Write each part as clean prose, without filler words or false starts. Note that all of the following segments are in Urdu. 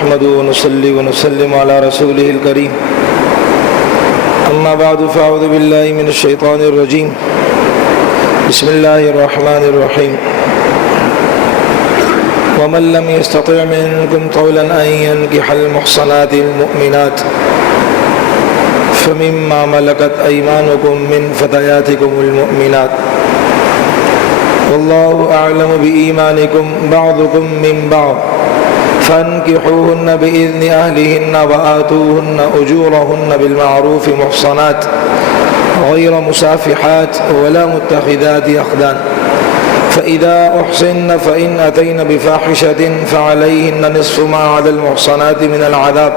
نحمده ونصلي ونسلم على رسوله الكريم أما بعد فأعوذ بالله من الشيطان الرجيم بسم الله الرحمن الرحيم ومن لم يستطع منكم طولا أن ينكح المحصنات المؤمنات فمما ملكت أيمانكم من فتياتكم المؤمنات والله أعلم بإيمانكم بعضكم من بعض فانكحوهن بإذن أهلهن وآتوهن أجورهن بالمعروف محصنات غير مسافحات ولا متخذات أخدان فإذا أحصن فإن أتين بفاحشة فعليهن نصف ما على المحصنات من العذاب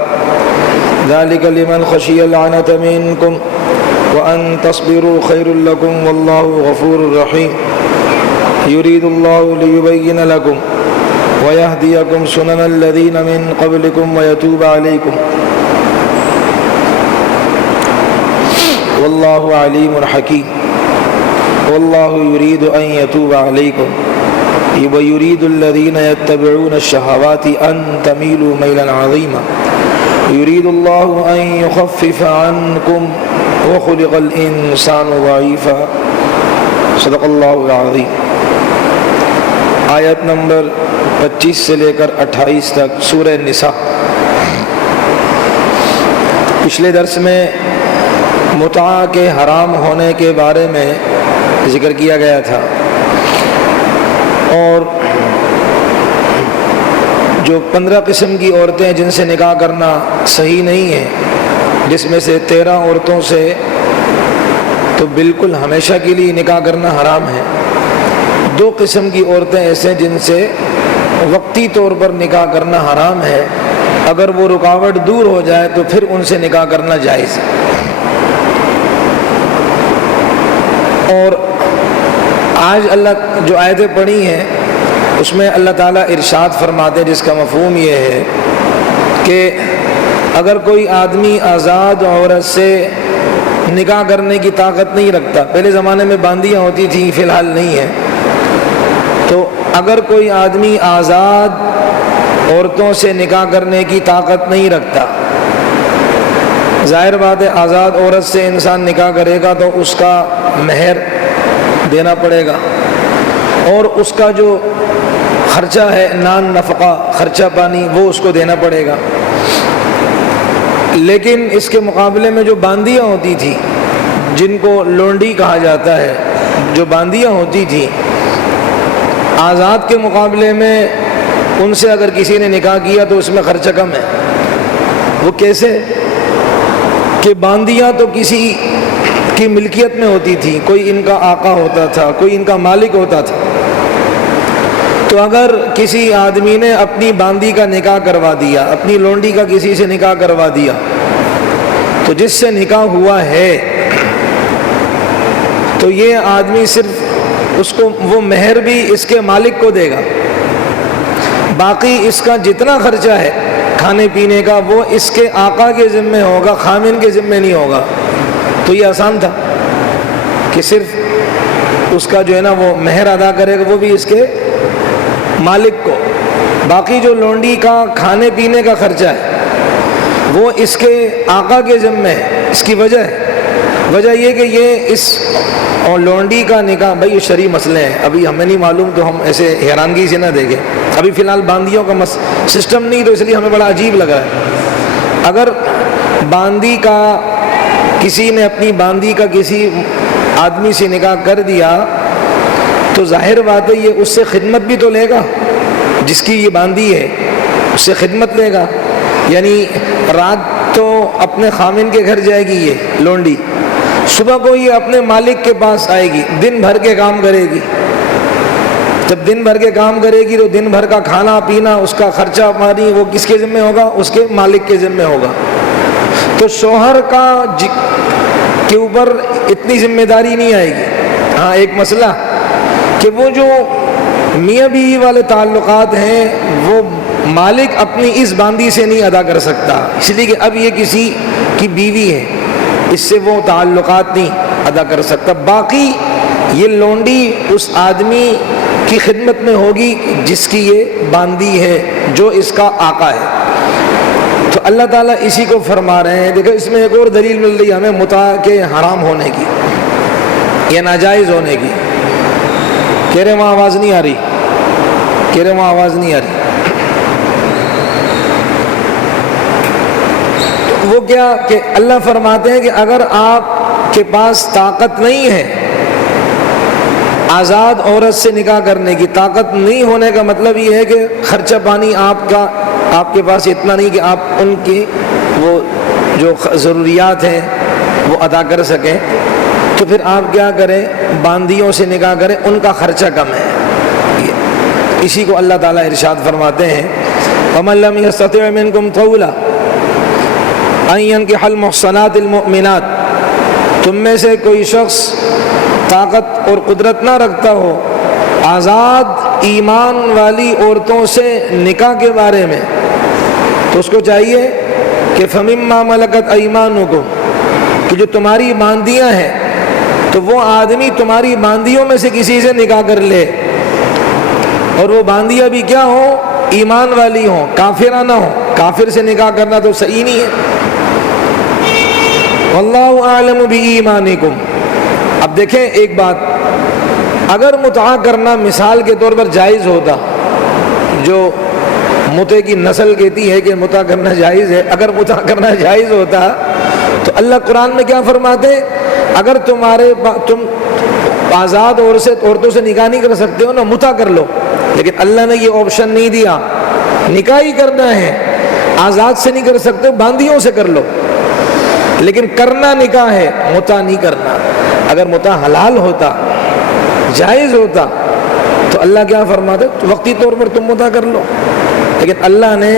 ذلك لمن خشي العنة منكم وأن تصبروا خير لكم والله غفور رحيم يريد الله ليبين لكم ويهديكم سنن الذين من قبلكم ويتوب عليكم والله عليم حكيم والله يريد أن يتوب عليكم ويريد الذين يتبعون الشهوات أن تميلوا ميلا عظيما يريد الله أن يخفف عنكم وخلق الإنسان ضعيفا صدق اللہ العظیم۔ آیت نمبر 25 سے لے کر 28 تک سورہ نساء۔ پچھلے درس میں متعہ کے حرام ہونے کے بارے میں ذکر کیا گیا تھا، اور جو 15 قسم کی عورتیں جن سے نکاح کرنا صحیح نہیں ہے، جس میں سے 13 عورتوں سے تو بالکل ہمیشہ کے لیے نکاح کرنا حرام ہے۔ 2 قسم کی عورتیں ایسے جن سے وقتی طور پر نکاح کرنا حرام ہے، اگر وہ رکاوٹ دور ہو جائے تو پھر ان سے نکاح کرنا جائز ہے۔ اور آج اللہ جو آیتیں پڑھی ہیں اس میں اللہ تعالیٰ ارشاد فرماتے ہیں، جس کا مفہوم یہ ہے کہ اگر کوئی آدمی آزاد عورت سے نکاح کرنے کی طاقت نہیں رکھتا، پہلے زمانے میں باندیاں ہوتی تھیں، فی الحال نہیں ہے، تو اگر کوئی آدمی آزاد عورتوں سے نکاح کرنے کی طاقت نہیں رکھتا، ظاہر بات ہے آزاد عورت سے انسان نکاح کرے گا تو اس کا مہر دینا پڑے گا، اور اس کا جو خرچہ ہے نان نفقہ، خرچہ پانی، وہ اس کو دینا پڑے گا۔ لیکن اس کے مقابلے میں جو باندیاں ہوتی تھیں، جن کو لونڈی کہا جاتا ہے، جو باندیاں ہوتی تھیں آزاد کے مقابلے میں، ان سے اگر کسی نے نکاح کیا تو اس میں خرچہ کم ہے۔ وہ کیسے کہ باندیاں تو کسی کی ملکیت میں ہوتی تھی، کوئی ان کا آقا ہوتا تھا، کوئی ان کا مالک ہوتا تھا، تو اگر کسی آدمی نے اپنی باندی کا نکاح کروا دیا، اپنی لونڈی کا کسی سے نکاح کروا دیا، تو جس سے نکاح ہوا ہے تو یہ آدمی صرف اس کو وہ مہر بھی اس کے مالک کو دے گا، باقی اس کا جتنا خرچہ ہے کھانے پینے کا وہ اس کے آقا کے ذمہ ہوگا، خامن کے ذمہ نہیں ہوگا۔ تو یہ آسان تھا کہ صرف اس کا جو ہے نا وہ مہر ادا کرے گا، وہ بھی اس کے مالک کو، باقی جو لونڈی کا کھانے پینے کا خرچہ ہے وہ اس کے آقا کے ذمہ ہے۔ اس کی وجہ یہ کہ یہ اس اور لونڈی کا نکاح، بھائی یہ شرعی مسئلے ہیں، ابھی ہمیں نہیں معلوم تو ہم ایسے حیرانگی سے نہ دیکھیں، ابھی فی الحال باندیوں کا سسٹم نہیں، تو اس لیے ہمیں بڑا عجیب لگ رہا ہے۔ اگر باندی کا کسی نے اپنی باندی کا کسی آدمی سے نکاح کر دیا تو ظاہر بات ہے یہ اس سے خدمت بھی تو لے گا، جس کی یہ باندی ہے اس سے خدمت لے گا، یعنی رات تو اپنے خامن کے گھر جائے گی یہ لونڈی، صبح کو یہ اپنے مالک کے پاس آئے گی، دن بھر کے کام کرے گی۔ جب دن بھر کے کام کرے گی تو دن بھر کا کھانا پینا، اس کا خرچہ پانی وہ کس کے ذمہ ہوگا؟ اس کے مالک کے ذمہ ہوگا۔ تو شوہر کا کے اوپر اتنی ذمہ داری نہیں آئے گی۔ ہاں ایک مسئلہ کہ وہ جو میاں بیوی والے تعلقات ہیں وہ مالک اپنی اس باندی سے نہیں ادا کر سکتا، اس لیے کہ اب یہ کسی کی بیوی ہے، اس سے وہ تعلقات نہیں ادا کر سکتا۔ باقی یہ لونڈی اس آدمی کی خدمت میں ہوگی جس کی یہ باندی ہے، جو اس کا آقا ہے۔ تو اللہ تعالیٰ اسی کو فرما رہے ہیں. دیکھو اس میں ایک اور دلیل مل رہی ہے ہمیں متع کے حرام ہونے کی یا ناجائز ہونے کی. کہہ رہے وہاں آواز نہیں آ رہی, کہہ رہے وہاں آواز نہیں آ رہی. وہ کیا کہ اللہ فرماتے ہیں کہ اگر آپ کے پاس طاقت نہیں ہے آزاد عورت سے نکاح کرنے کی, طاقت نہیں ہونے کا مطلب یہ ہے کہ خرچہ پانی آپ کے پاس اتنا نہیں کہ آپ ان کی وہ جو ضروریات ہیں وہ ادا کر سکیں, تو پھر آپ کیا کریں, باندیوں سے نکاح کریں, ان کا خرچہ کم ہے. اسی کو اللہ تعالیٰ ارشاد فرماتے ہیں وَمَن لَّمْ يَسْتَطِعْ مِنكُمْ طَوْلًا أَن يَنكِحَ الْمُحْصَنَاتِ الْمُؤْمِنَاتِ, تم میں سے کوئی شخص طاقت اور قدرت نہ رکھتا ہو آزاد ایمان والی عورتوں سے نکاح کے بارے میں, تو اس کو چاہیے کہ فَمِمَّا مَلَكَتْ أَيْمَانُكُمْ, کہ جو تمہاری باندیاں ہیں تو وہ آدمی تمہاری باندیوں میں سے کسی سے نکاح کر لے, اور وہ باندیاں بھی کیا ہوں, ایمان والی ہوں, کافرہ نہ ہوں. کافر سے نکاح کرنا تو صحیح نہیں ہے. واللہ اعلم بایمانکم. اب دیکھیں ایک بات, اگر متعہ کرنا مثال کے طور پر جائز ہوتا, جو متع کی نسل کہتی ہے کہ متعہ کرنا جائز ہے, اگر متعہ کرنا جائز ہوتا تو اللہ قرآن میں کیا فرماتے, اگر تم آزاد عورتوں سے نکاح نہیں کر سکتے ہو نا, متعہ کر لو. لیکن اللہ نے یہ آپشن نہیں دیا, نکاح ہی کرنا ہے, آزاد سے نہیں کر سکتے باندیوں سے کر لو, لیکن کرنا نکاح ہے, متعہ نہیں کرنا. اگر متعہ حلال ہوتا, جائز ہوتا, تو اللہ کیا فرماتا, وقتی طور پر تم متعہ کر لو. لیکن اللہ نے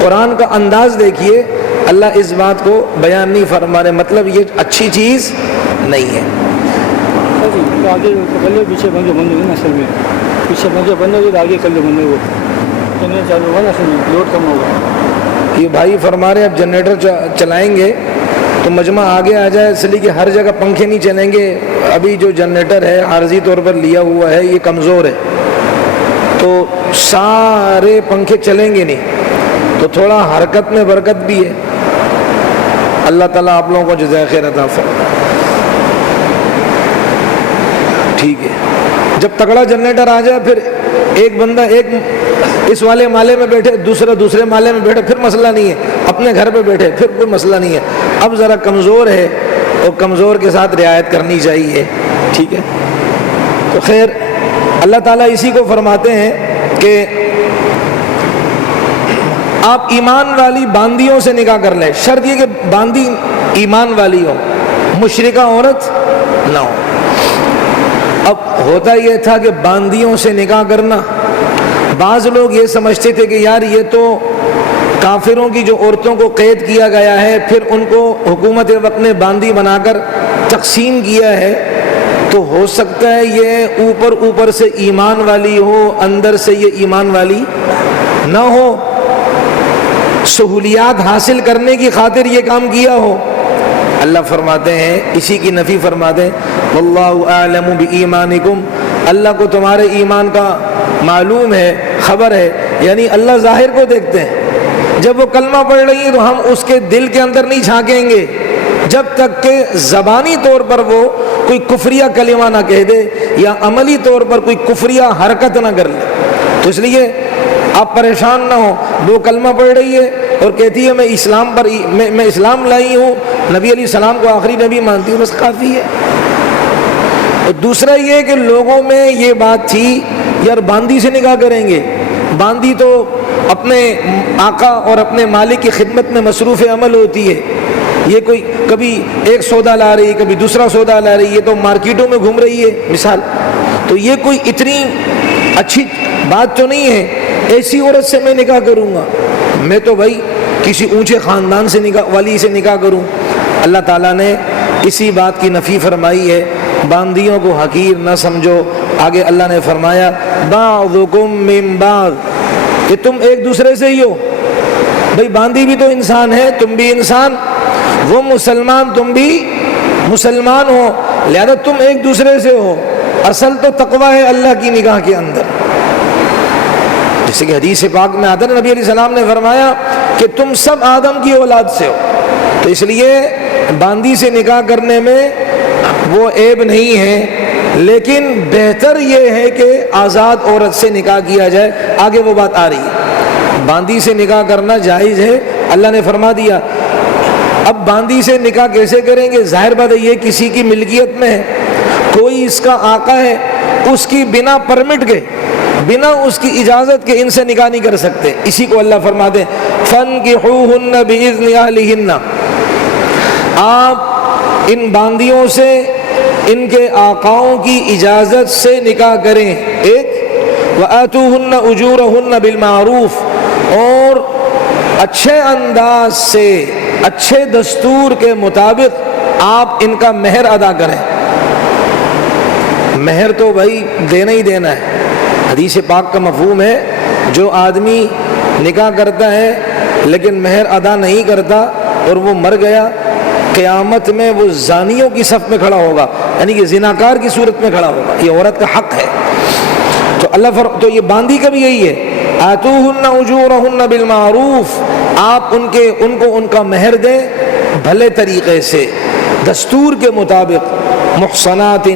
قرآن کا انداز دیکھیے, اللہ اس بات کو بیان نہیں فرما رہے, مطلب یہ اچھی چیز نہیں ہے. آگے پہلے پیچھے بند ہوگی نا, اصل میں پیچھے بند ہوگی تو آگے کل بند ہوگا, چلنا چالو ہوگا نا, اصل میں لوڈ کم ہوگا. یہ بھائی فرما رہے اب جنریٹر چلائیں گے تو مجمع آگے آ جائے, اس لیے کہ ہر جگہ پنکھے نہیں چلیں گے. ابھی جو جنریٹر ہے عارضی طور پر لیا ہوا ہے, یہ کمزور ہے, تو سارے پنکھے چلیں گے نہیں, تو تھوڑا حرکت میں برکت بھی ہے. اللہ تعالیٰ آپ لوگوں کو جزائے خیر عطا فرمائے. ٹھیک ہے, جب تگڑا جنریٹر آ جائے پھر ایک بندہ ایک اس والے مالے میں بیٹھے, دوسرے مالے میں بیٹھے, پھر مسئلہ نہیں ہے. اپنے گھر پہ بیٹھے, پھر کوئی مسئلہ نہیں ہے. اب ذرا کمزور ہے, اور کمزور کے ساتھ رعایت کرنی چاہیے. ٹھیک ہے, تو خیر اللہ تعالیٰ اسی کو فرماتے ہیں کہ آپ ایمان والی باندیوں سے نکاح کر لیں. شرط یہ کہ باندی ایمان والی ہو, مشرکہ عورت نہ ہو. اب ہوتا یہ تھا کہ باندیوں سے نکاح کرنا, بعض لوگ یہ سمجھتے تھے کہ یار یہ تو کافروں کی جو عورتوں کو قید کیا گیا ہے, پھر ان کو حکومت وقت نے باندی بنا کر تقسیم کیا ہے, تو ہو سکتا ہے یہ اوپر سے ایمان والی ہو, اندر سے یہ ایمان والی نہ ہو, سہولیات حاصل کرنے کی خاطر یہ کام کیا ہو. اللہ فرماتے ہیں, اسی کی نفی فرماتے ہیں, واللہ اعلم بایمانکم, اللہ کو تمہارے ایمان کا معلوم ہے, خبر ہے. یعنی اللہ ظاہر کو دیکھتے ہیں. جب وہ کلمہ پڑھ رہی ہے تو ہم اس کے دل کے اندر نہیں جھانکیں گے جب تک کہ زبانی طور پر وہ کوئی کفریہ کلمہ نہ کہہ دے یا عملی طور پر کوئی کفریہ حرکت نہ کر لے. تو اس لیے آپ پریشان نہ ہوں, وہ کلمہ پڑھ رہی ہے اور کہتی ہے میں اسلام لائی ہوں, نبی علیہ السلام کو آخری نبی مانتی ہوں, بس کافی ہے. اور دوسرا یہ کہ لوگوں میں یہ بات تھی یار باندی سے نکاح کریں گے, باندی تو اپنے آقا اور اپنے مالک کی خدمت میں مصروف عمل ہوتی ہے, یہ کوئی کبھی ایک سودا لا رہی, کبھی دوسرا سودا لا رہی, یہ تو مارکیٹوں میں گھوم رہی ہے مثال, تو یہ کوئی اتنی اچھی بات تو نہیں ہے ایسی عورت سے میں نکاح کروں گا, میں تو بھائی کسی اونچے خاندان سے والی سے نکاح کروں. اللہ تعالیٰ نے اسی بات کی نفی فرمائی ہے, باندیوں کو حقیر نہ سمجھو. آگے اللہ نے فرمایا بعضکم من بعض, کہ تم ایک دوسرے سے ہی ہو. بھائی باندی بھی تو انسان ہے, تم بھی انسان, وہ مسلمان تم بھی مسلمان ہو, لہذا تم ایک دوسرے سے ہو. اصل تو تقوی ہے اللہ کی نگاہ کے اندر. جیسے کہ حدیث پاک میں آتا ہے نبی علیہ السلام نے فرمایا کہ تم سب آدم کی اولاد سے ہو، تو اس لیے باندی سے نکاح کرنے میں وہ عیب نہیں ہے، لیکن بہتر یہ ہے کہ آزاد عورت سے نکاح کیا جائے. آگے وہ بات آ رہی ہے، باندی سے نکاح کرنا جائز ہے، اللہ نے فرما دیا. اب باندی سے نکاح کیسے کریں گے؟ ظاہر بات ہے یہ کسی کی ملکیت میں ہے، کوئی اس کا آقا ہے، اس کی بنا پرمٹ کے، بنا اس کی اجازت کے ان سے نکاح نہیں کر سکتے. اسی کو اللہ فرماتے ہیں فَانْكِحُوهُنَّ بِإِذْنِ أَهْلِهِنَّ، آپ ان باندیوں سے ان کے آقاؤں کی اجازت سے نکاح کریں. ایک وَآتُوهُنَّ أُجُورَهُنَّ بِالْمَعْرُوفِ، اور اچھے انداز سے، اچھے دستور کے مطابق آپ ان کا مہر ادا کریں. مہر تو بھائی دینا ہی دینا ہے. حدیث پاک کا مفہوم ہے جو آدمی نکاح کرتا ہے لیکن مہر ادا نہیں کرتا اور وہ مر گیا، قیامت میں وہ زانیوں کی صف میں کھڑا ہوگا، یعنی کہ زناکار کی صورت میں کھڑا ہوگا. یہ عورت کا حق ہے. تو تو یہ باندی کا بھی یہی ہے، آتوہن اجورہن بالمعروف، آپ ان کو ان کا مہر دیں بھلے طریقے سے، دستور کے مطابق. محصنات،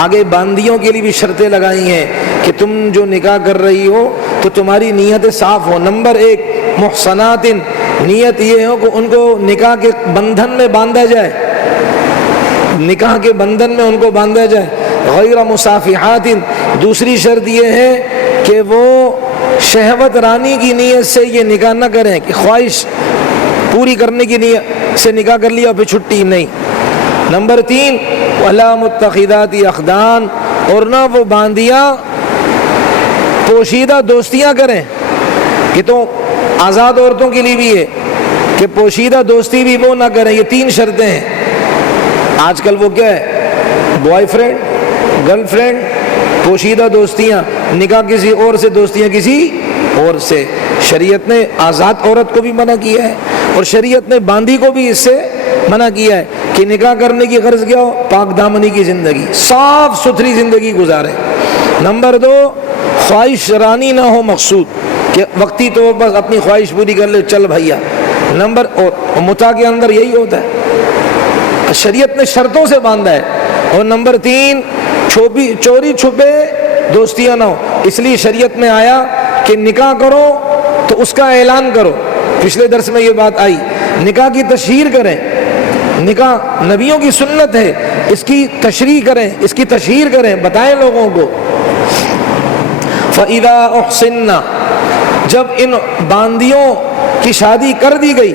آگے باندیوں کے لیے بھی شرطیں لگائی ہیں کہ تم جو نکاح کر رہی ہو تو تمہاری نیت صاف ہو. نمبر 1 محصنات، نیت یہ ہو کہ ان کو نکاح کے بندھن میں باندھا جائے، نکاح کے بندھن میں ان کو باندھا جائے. غیر مصافحات، دوسری شرط یہ ہے کہ وہ شہوت رانی کی نیت سے یہ نکاح نہ کریں کہ خواہش پوری کرنے کی نیت سے نکاح کر لیا اور پھر چھٹی نہیں. نمبر 3 وَلَا مُتَّخِذَاتِ أَخْدَانٍ، اور نہ وہ باندیاں پوشیدہ دوستیاں کریں. یہ تو آزاد عورتوں کے لیے بھی ہے کہ پوشیدہ دوستی بھی وہ نہ کریں. یہ 3 شرطیں ہیں. آج کل وہ کیا ہے، بوائے فرینڈ، گرل فرینڈ، پوشیدہ دوستیاں، نکاح کسی اور سے، دوستیاں کسی اور سے. شریعت نے آزاد عورت کو بھی منع کیا ہے اور شریعت نے باندی کو بھی اس سے منع کیا ہے کہ نکاح کرنے کی غرض کیا ہو، پاک دامنی کی زندگی، صاف ستھری زندگی گزارے. نمبر 2 خواہش رانی نہ ہو مقصود، کہ وقتی طور پر اپنی خواہش پوری کر لے چل بھیا. اور متع کے اندر یہی ہوتا ہے، شریعت نے شرطوں سے باندھا ہے. اور نمبر 3 چوری چھپے دوستیاں نہ ہو. اس لیے شریعت میں آیا کہ نکاح کرو تو اس کا اعلان کرو. پچھلے درس میں یہ بات آئی، نکاح کی تشہیر کریں. نکاح نبیوں کی سنت ہے، اس کی تشریح کریں، اس کی تشہیر کریں، بتائیں لوگوں کو. فَإِذَا أُحْصِنَّ، جب ان باندیوں کی شادی کر دی گئی،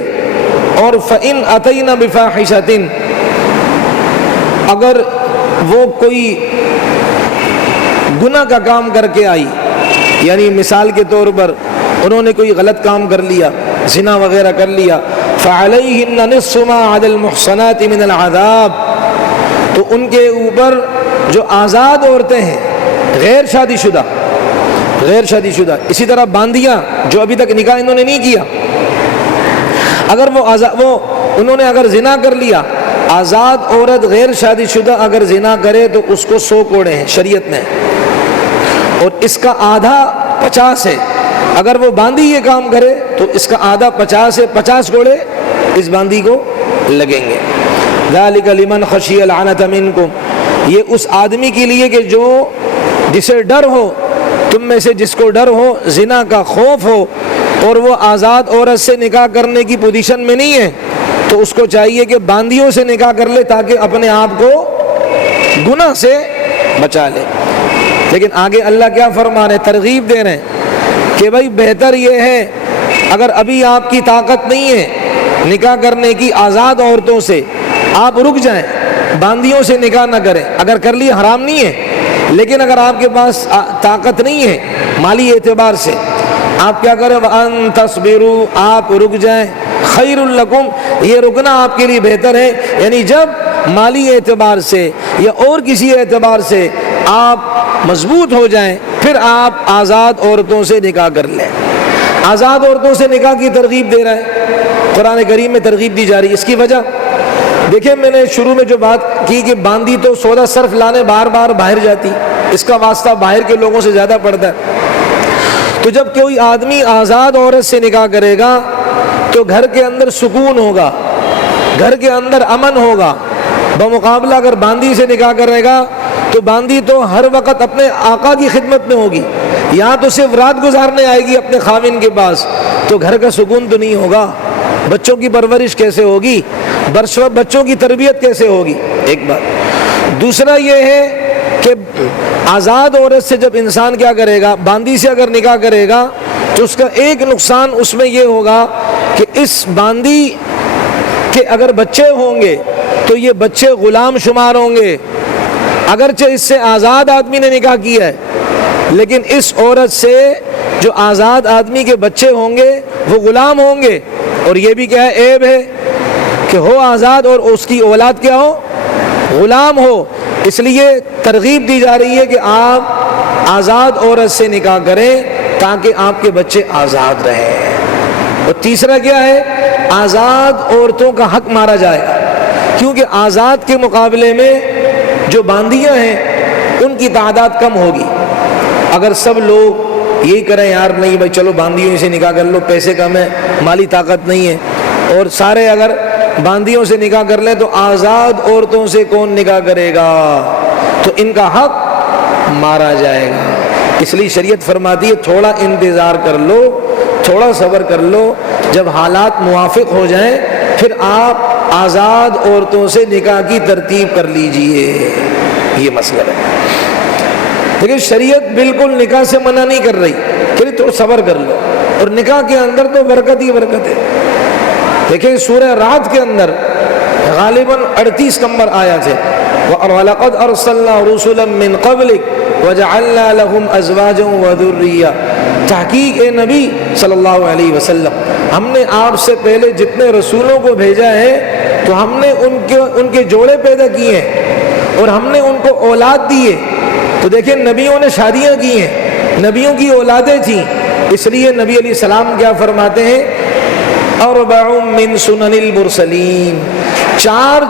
اور فَإِنْ أَتَيْنَ بِفَاحِشَةٍ، اگر وہ کوئی گناہ کا کام کر کے آئی، یعنی مثال کے طور پر انہوں نے کوئی غلط کام کر لیا، زنا وغیرہ کر لیا، فَعَلَيْهِنَّ نِصْفُ مَا عَلَى الْمُحْصَنَاتِ مِنَ الْعَذَابِ، تو ان کے اوپر جو آزاد عورتیں ہیں، غیر شادی شدہ، اسی طرح باندیاں جو ابھی تک نکاح انہوں نے نہیں کیا، اگر انہوں نے اگر زنا کر لیا، آزاد عورت غیر شادی شدہ اگر زنا کرے تو اس کو 100 کوڑے ہیں شریعت میں، اور اس کا آدھا 50 ہے. اگر وہ باندی یہ کام کرے تو اس کا آدھا 50 ہے، 50 کوڑے اس باندی کو لگیں گے. ذَلِكَ لِمَنْ خَشِيَ الْعَنَتَ مِنْكُمْ، یہ اس آدمی کے لیے کہ جو جسے ڈر ہو، تم میں سے جس کو ڈر ہو، زنا کا خوف ہو، اور وہ آزاد عورت سے نکاح کرنے کی پوزیشن میں نہیں ہے، تو اس کو چاہیے کہ باندیوں سے نکاح کر لے تاکہ اپنے آپ کو گناہ سے بچا لے. لیکن آگے اللہ کیا فرما رہے ہیں، ترغیب دے رہے ہیں کہ بھائی بہتر یہ ہے اگر ابھی آپ کی طاقت نہیں ہے نکاح کرنے کی آزاد عورتوں سے، آپ رک جائیں، باندیوں سے نکاح نہ کریں. اگر کر لی حرام نہیں ہے، لیکن اگر آپ کے پاس طاقت نہیں ہے مالی اعتبار سے، آپ کیا کریں، وَأَن تَصْبِرُوا، آپ رک جائیں، خَيْرٌ لَكُمْ، یہ رکنا آپ کے لیے بہتر ہے. یعنی جب مالی اعتبار سے یا اور کسی اعتبار سے آپ مضبوط ہو جائیں پھر آپ آزاد عورتوں سے نکاح کر لیں. آزاد عورتوں سے نکاح کی ترغیب دے رہا ہے قرآن کریم میں، ترغیب دی جا رہی ہے. اس کی وجہ دیکھیں، میں نے شروع میں جو بات کی کہ باندی تو سودا صرف لانے بار بار باہر جاتی، اس کا واسطہ باہر کے لوگوں سے زیادہ پڑتا ہے. تو جب کوئی آدمی آزاد عورت سے نکاح کرے گا تو گھر کے اندر سکون ہوگا، گھر کے اندر امن ہوگا۔ بمقابلہ اگر باندی سے نکاح کرے گا تو باندی تو ہر وقت اپنے آقا کی خدمت میں ہوگی، یہاں تو صرف رات گزارنے آئے گی اپنے خاوند کے پاس، تو گھر کا سکون تو نہیں ہوگا، بچوں کی پرورش کیسے ہوگی، بچوں کی تربیت کیسے ہوگی، ایک بات۔ دوسرا یہ ہے کہ آزاد عورت سے جب انسان کیا کرے گا، باندی سے اگر نکاح کرے گا تو اس کا ایک نقصان اس میں یہ ہوگا کہ اس باندی کے اگر بچے ہوں گے تو یہ بچے غلام شمار ہوں گے، اگرچہ اس سے آزاد آدمی نے نکاح کیا ہے لیکن اس عورت سے جو آزاد آدمی کے بچے ہوں گے وہ غلام ہوں گے، اور یہ بھی کیا ہے، عیب ہے کہ ہو آزاد اور اس کی اولاد کیا ہو، غلام ہو۔ اس لیے ترغیب دی جا رہی ہے کہ آپ آزاد عورت سے نکاح کریں تاکہ آپ کے بچے آزاد رہیں۔ اور تیسرا کیا ہے، آزاد عورتوں کا حق مارا جائے گا، کیونکہ آزاد کے مقابلے میں جو باندیاں ہیں ان کی تعداد کم ہوگی۔ اگر سب لوگ یہی کریں یار نہیں بھائی چلو باندیوں سے نکاح کر لو، پیسے کم ہیں، مالی طاقت نہیں ہے، اور سارے اگر باندیوں سے نکاح کر لیں تو آزاد عورتوں سے کون نکاح کرے گا، تو ان کا حق مارا جائے گا۔ اس لیے شریعت فرماتی ہے تھوڑا انتظار کر لو، تھوڑا صبر کر لو، جب حالات موافق ہو جائیں پھر آپ آزاد عورتوں سے نکاح کی ترتیب کر لیجئے، یہ مسئلہ ہے۔ لیکن شریعت بالکل نکاح سے منع نہیں کر رہی، پھر تو صبر کر لو، اور نکاح کے اندر تو برکت ہی برکت ہے۔ دیکھیں سورہ رعد کے اندر غالباً 38 نمبر آیت ہے، وَلَقَدْ أَرْسَلْنَا رُسُلًا مِّن قَبْلِكَ وَجَعَلْنَا لَهُمْ أَزْوَاجًا وَذُرِّيَّةً۔ تحقیق اے نبی صلی اللہ علیہ وسلم، ہم نے آپ سے پہلے جتنے رسولوں کو بھیجا ہے تو ہم نے ان کے جوڑے پیدا کیے ہیں اور ہم نے ان کو اولاد دی ہے۔ تو دیکھیں نبیوں نے شادیاں کی ہیں، نبیوں کی اولادیں تھیں، اس لیے نبی علیہ السلام کیا فرماتے ہیں، اربع من سنن المرسلین، 4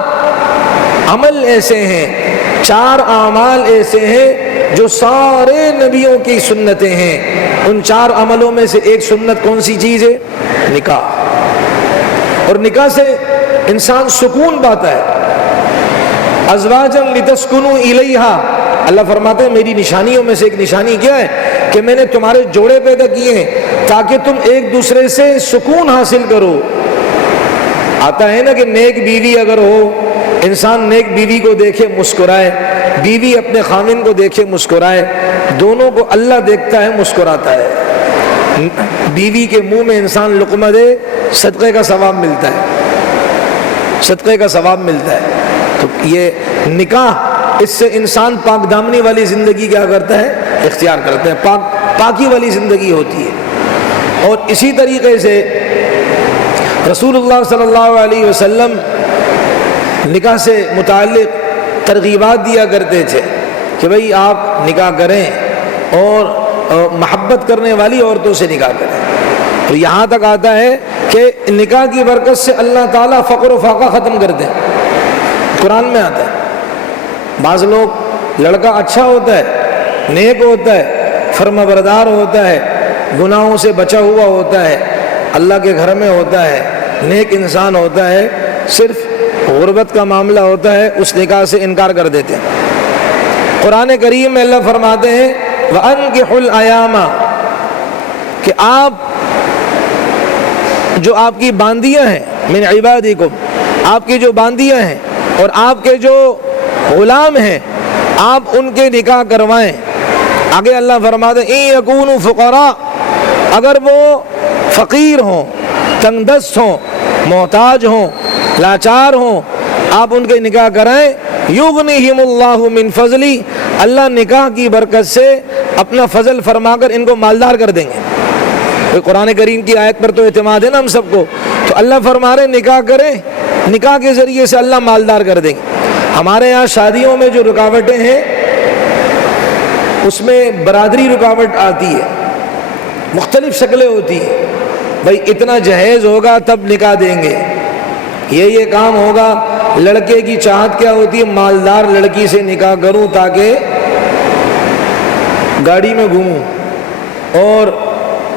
عمل ایسے ہیں، 4 اعمال ایسے ہیں جو سارے نبیوں کی سنتیں ہیں۔ ان 4 عملوں میں سے ایک سنت کون سی چیز ہے؟ نکاح۔ اور نکاح سے انسان سکون پاتا ہے۔ ازواجا لتسکنوا الیہا، اللہ فرماتے ہیں میری نشانیوں میں سے ایک نشانی کیا ہے کہ میں نے تمہارے جوڑے پیدا کیے ہیں تاکہ تم ایک دوسرے سے سکون حاصل کرو۔ آتا ہے نا کہ نیک بیوی اگر ہو، انسان نیک بیوی کو دیکھے مسکرائے، بیوی اپنے خاوند کو دیکھے مسکرائے، دونوں کو اللہ دیکھتا ہے مسکراتا ہے۔ بیوی کے منہ میں انسان لقمہ دے، صدقے کا ثواب ملتا ہے، صدقے کا ثواب ملتا ہے۔ تو یہ نکاح، اس سے انسان پاک دامنی والی زندگی کیا کرتا ہے؟ اختیار کرتا ہے، پاکی والی زندگی ہوتی ہے۔ اور اسی طریقے سے رسول اللہ صلی اللہ علیہ وسلم نکاح سے متعلق ترغیبات دیا کرتے تھے کہ بھئی آپ نکاح کریں اور محبت کرنے والی عورتوں سے نکاح کریں۔ اور یہاں تک آتا ہے کہ نکاح کی برکت سے اللہ تعالیٰ فقر و فاقہ ختم کر دیں، قرآن میں آتا ہے۔ بعض لوگ لڑکا اچھا ہوتا ہے، نیک ہوتا ہے، فرما بردار ہوتا ہے، گناہوں سے بچا ہوا ہوتا ہے، اللہ کے گھر میں ہوتا ہے، نیک انسان ہوتا ہے، صرف غربت کا معاملہ ہوتا ہے، اس نکاح سے انکار کر دیتے ہیں۔ قرآن کریم میں اللہ فرماتے ہیں وَأَنكِحُوا الْأَيَامَ، کہ آپ جو آپ کی باندیاں ہیں، من عبادکم، آپ کی جو باندیاں ہیں اور آپ کے جو غلام ہیں آپ ان کے نکاح کروائیں۔ آگے اللہ فرماتے ہیں اِن یکونوا فقراء، اگر وہ فقیر ہوں، تنگ دست ہوں، محتاج ہوں، لاچار ہوں، آپ ان کے نکاح کرائیں۔ یغنیہم اللہ من فضلی، اللہ نکاح کی برکت سے اپنا فضل فرما کر ان کو مالدار کر دیں گے۔ تو قرآن کریم کی آیت پر تو اعتماد ہے نا ہم سب کو، تو اللہ فرما رہے نکاح کریں، نکاح کے ذریعے سے اللہ مالدار کر دیں گے۔ ہمارے یہاں شادیوں میں جو رکاوٹیں ہیں اس میں برادری رکاوٹ آتی ہے، مختلف شکلیں ہوتی ہیں، بھائی اتنا جہیز ہوگا تب نکاح دیں گے، یہ کام ہوگا۔ لڑکے کی چاہت کیا ہوتی ہے؟ مالدار لڑکی سے نکاح کروں تاکہ گاڑی میں گھوموں اور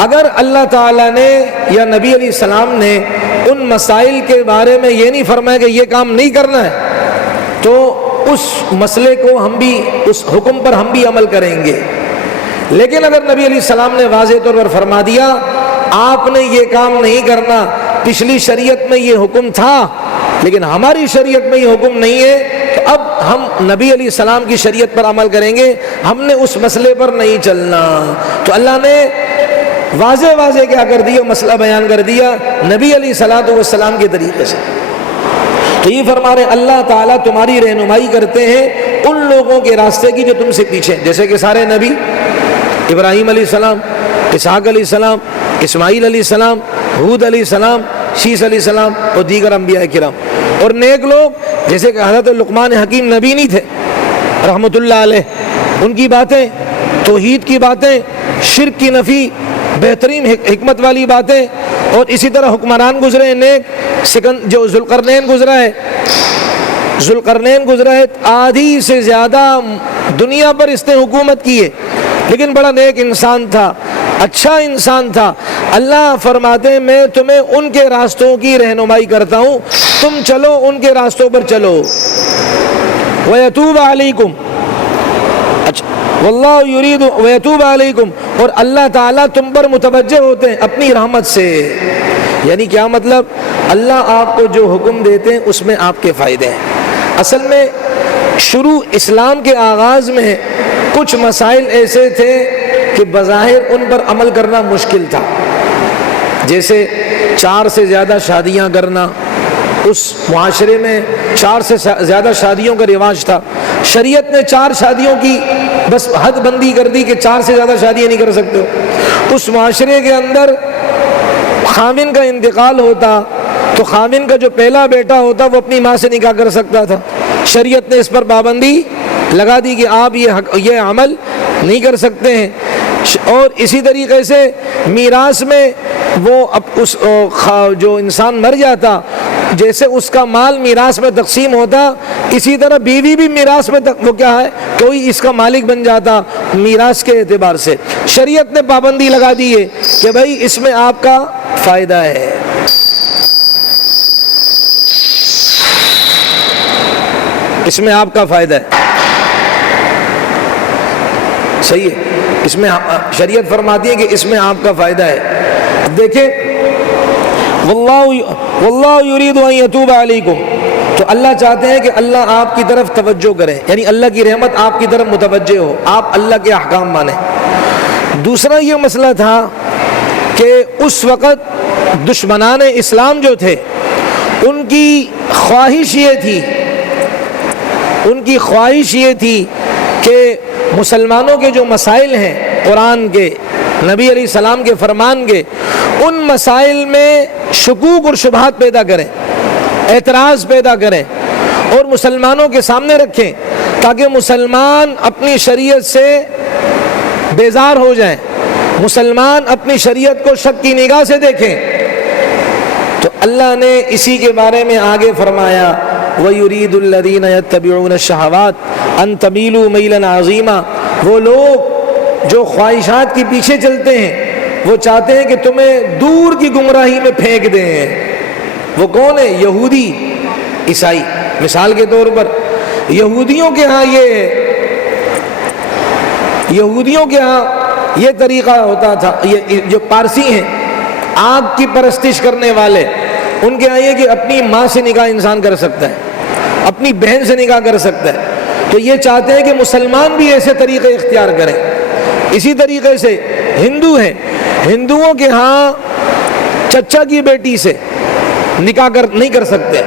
اگر اللہ تعالیٰ نے یا نبی علیہ السلام نے ان مسائل کے بارے میں یہ نہیں فرمایا کہ یہ کام نہیں کرنا ہے تو اس مسئلے کو ہم بھی، اس حکم پر ہم بھی عمل کریں گے. لیکن اگر نبی علیہ السلام نے واضح طور پر فرما دیا آپ نے یہ کام نہیں کرنا، پچھلی شریعت میں یہ حکم تھا لیکن ہماری شریعت میں یہ حکم نہیں ہے، تو اب ہم نبی علیہ السلام کی شریعت پر عمل کریں گے، ہم نے اس مسئلے پر نہیں چلنا. تو اللہ نے واضح کیا کر دیا، مسئلہ بیان کر دیا نبی علیہ الصلوۃ والسلام کے طریقے سے. تو یہ فرما رہے اللہ تعالیٰ تمہاری رہنمائی کرتے ہیں ان لوگوں کے راستے کی جو تم سے پیچھے، جیسے کہ سارے نبی، ابراہیم علیہ السلام، اسحاق علیہ السلام، اسماعیل علیہ السلام، ہود علیہ السلام، شیس علیہ السلام اور دیگر انبیاء کرام. اور نیک لوگ جیسے کہ حضرت لقمان حکیم نبی نہیں تھے رحمۃ اللہ علیہ، ان کی باتیں، توحید کی باتیں، شرک کی نفی، بہترین حکمت والی باتیں. اور اسی طرح حکمران گزرے نیک، جو ذوالقرنین گزرا ہے آدھی سے زیادہ دنیا پر اس نے حکومت کی ہے، لیکن بڑا نیک انسان تھا، اچھا انسان تھا. اللہ فرماتے ہیں میں تمہیں ان کے راستوں کی رہنمائی کرتا ہوں، تم چلو ان کے راستوں پر چلو. وَيَتُوبَ عَلَيْكُمْ، اچھا واللہ یرید وَيَتُوبَ عَلَيْكُمْ، اور اللہ تعالیٰ تم پر متوجہ ہوتے ہیں اپنی رحمت سے. یعنی کیا مطلب؟ اللہ آپ کو جو حکم دیتے ہیں اس میں آپ کے فائدے ہیں. اصل میں شروع اسلام کے آغاز میں کچھ مسائل ایسے تھے کہ بظاہر ان پر عمل کرنا مشکل تھا، جیسے 4 سے زیادہ شادیاں کرنا. اس معاشرے میں 4 سے زیادہ شادیوں کا رواج تھا. شریعت نے 4 شادیوں کی بس حد بندی کر دی کہ 4 سے زیادہ شادیاں نہیں کر سکتے. اس معاشرے کے اندر خامن کا انتقال ہوتا تو خامن کا جو پہلا بیٹا ہوتا وہ اپنی ماں سے نکاح کر سکتا تھا. شریعت نے اس پر پابندی لگا دی کہ آپ یہ عمل نہیں کر سکتے ہیں. اور اسی طریقے سے میراث میں وہ جو انسان مر جاتا جیسے اس کا مال میراث میں تقسیم ہوتا، اسی طرح بیوی بھی میراث میں وہ کیا ہے کوئی اس کا مالک بن جاتا میراث کے اعتبار سے. شریعت نے پابندی لگا دی ہے کہ بھائی اس میں آپ کا فائدہ ہے. اس میں آپ کا فائدہ ہے، صحیح ہے. اس میں شریعت فرماتی ہے کہ اس میں آپ کا فائدہ ہے. دیکھیں واللہ یرید ان یتوب علیکم، تو اللہ چاہتے ہیں کہ اللہ آپ کی طرف توجہ کرے، یعنی اللہ کی رحمت آپ کی طرف متوجہ ہو، آپ اللہ کے احکام مانیں. دوسرا یہ مسئلہ تھا کہ اس وقت دشمنان اسلام جو تھے ان کی خواہش یہ تھی کہ مسلمانوں کے جو مسائل ہیں قرآن کے، نبی علیہ السلام کے فرمان کے، ان مسائل میں شکوک اور شبہات پیدا کریں، اعتراض پیدا کریں اور مسلمانوں کے سامنے رکھیں تاکہ مسلمان اپنی شریعت سے بیزار ہو جائیں، مسلمان اپنی شریعت کو شک کی نگاہ سے دیکھیں. تو اللہ نے اسی کے بارے میں آگے فرمایا وَيُرِيدُ الَّذِينَ يَتَّبِعُونَ الشَّهَوَاتِ أَن تَمِيلُوا مَيْلًا عَظِيمًا، وہ لوگ جو خواہشات کے پیچھے چلتے ہیں وہ چاہتے ہیں کہ تمہیں دور کی گمراہی میں پھینک دیں. وہ کون ہے؟ یہودی عیسائی. مثال کے طور پر یہودیوں کے ہاں یہ طریقہ ہوتا تھا. یہ جو پارسی ہیں آگ کی پرستش کرنے والے، ان کے آئیے کہ اپنی ماں سے نکاح انسان کر سکتا ہے، اپنی بہن سے نکاح کر سکتا ہے. تو یہ چاہتے ہیں کہ مسلمان بھی ایسے طریقے اختیار کریں. اسی طریقے سے ہندو ہیں، ہندوؤں کے ہاں چچا کی بیٹی سے نکاح نہیں کر سکتے،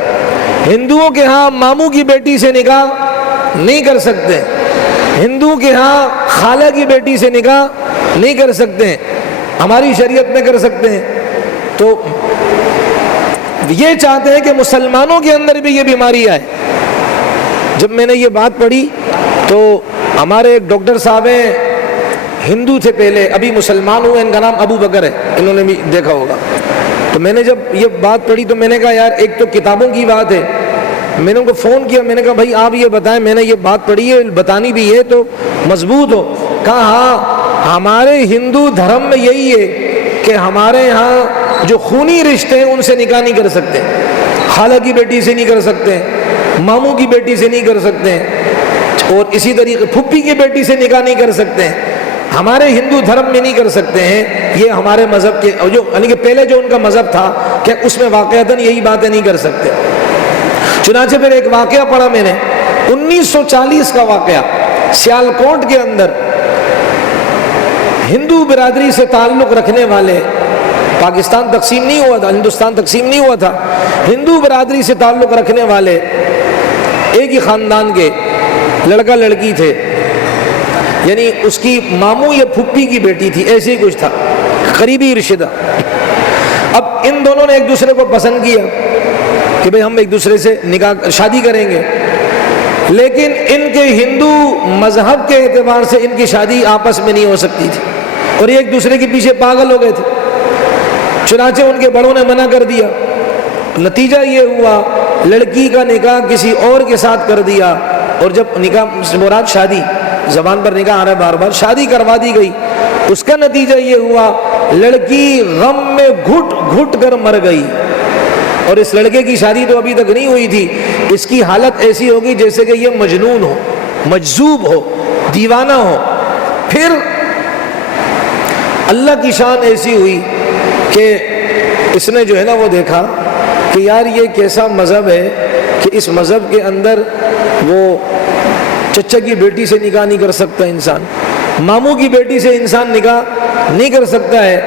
ہندوؤں کے ہاں ماموں کی بیٹی سے نکاح نہیں کر سکتے، ہندو کے ہاں خالہ کی بیٹی سے نکاح نہیں کر سکتے، ہماری شریعت میں کر سکتے ہیں. تو یہ چاہتے ہیں کہ مسلمانوں کے اندر بھی یہ بیماری آئے. جب میں نے یہ بات پڑھی تو ہمارے ایک ڈاکٹر صاحب ہیں، ہندو تھے پہلے، ابھی مسلمان ہوئے، ان کا نام ابو بکر ہے، انہوں نے بھی دیکھا ہوگا. تو میں نے جب یہ بات پڑھی تو میں نے کہا یار ایک تو کتابوں کی بات ہے. میں نے ان کو فون کیا، میں نے کہا بھائی آپ یہ بتائیں، میں نے یہ بات پڑھی ہے، بتانی بھی ہے تو مضبوط ہو. کہا ہاں ہمارے ہندو دھرم میں یہی ہے کہ ہمارے ہاں جو خونی رشتے ہیں ان سے نکاح نہیں کر سکتے، خالہ کی بیٹی سے نہیں کر سکتے، ماموں کی بیٹی سے نہیں کر سکتے، اور اسی طریقے پھپھی کی بیٹی سے نکاح نہیں کر سکتے ہیں، ہمارے ہندو دھرم میں نہیں کر سکتے ہیں۔ یہ ہمارے مذہب کے جو یعنی کہ پہلے جو ان کا مذہب تھا کہ اس میں واقعتاً یہی باتیں نہیں کر سکتے۔ چنانچہ پھر ایک واقعہ پڑھا میں نے 1940 کا واقعہ، سیالکوٹ کے اندر ہندو برادری سے تعلق رکھنے والے، پاکستان تقسیم نہیں ہوا تھا، ہندوستان تقسیم نہیں ہوا تھا، ہندو برادری سے تعلق رکھنے والے ایک ہی خاندان کے لڑکا لڑکی تھے، یعنی اس کی ماموں یا پھپھی کی بیٹی تھی، ایسے ہی کچھ تھا، قریبی رشتہ۔ اب ان دونوں نے ایک دوسرے کو پسند کیا کہ بھئی ہم ایک دوسرے سے نکاح شادی کریں گے، لیکن ان کے ہندو مذہب کے اعتبار سے ان کی شادی آپس میں نہیں ہو سکتی تھی، اور یہ ایک دوسرے کے پیچھے پاگل ہو گئے تھے۔ چنانچہ ان کے بڑوں نے منع کر دیا، نتیجہ یہ ہوا لڑکی کا نکاح کسی اور کے ساتھ کر دیا، اور جب نکاح سے مراد شادی، زبان پر نکاح آ رہا ہے بار بار، شادی کروا دی گئی، اس کا نتیجہ یہ ہوا لڑکی غم میں گھٹ گھٹ کر مر گئی، اور اس لڑکے کی شادی تو ابھی تک نہیں ہوئی تھی، اس کی حالت ایسی ہوگی جیسے کہ یہ مجنون ہو، مجذوب ہو، دیوانہ ہو۔ پھر اللہ کی شان ایسی ہوئی کہ اس نے جو ہے نا وہ دیکھا کہ یار یہ کیسا مذہب ہے کہ اس مذہب کے اندر وہ چچا کی بیٹی سے نکاح نہیں کر سکتا انسان، ماموں کی بیٹی سے انسان نکاح نہیں کر سکتا ہے،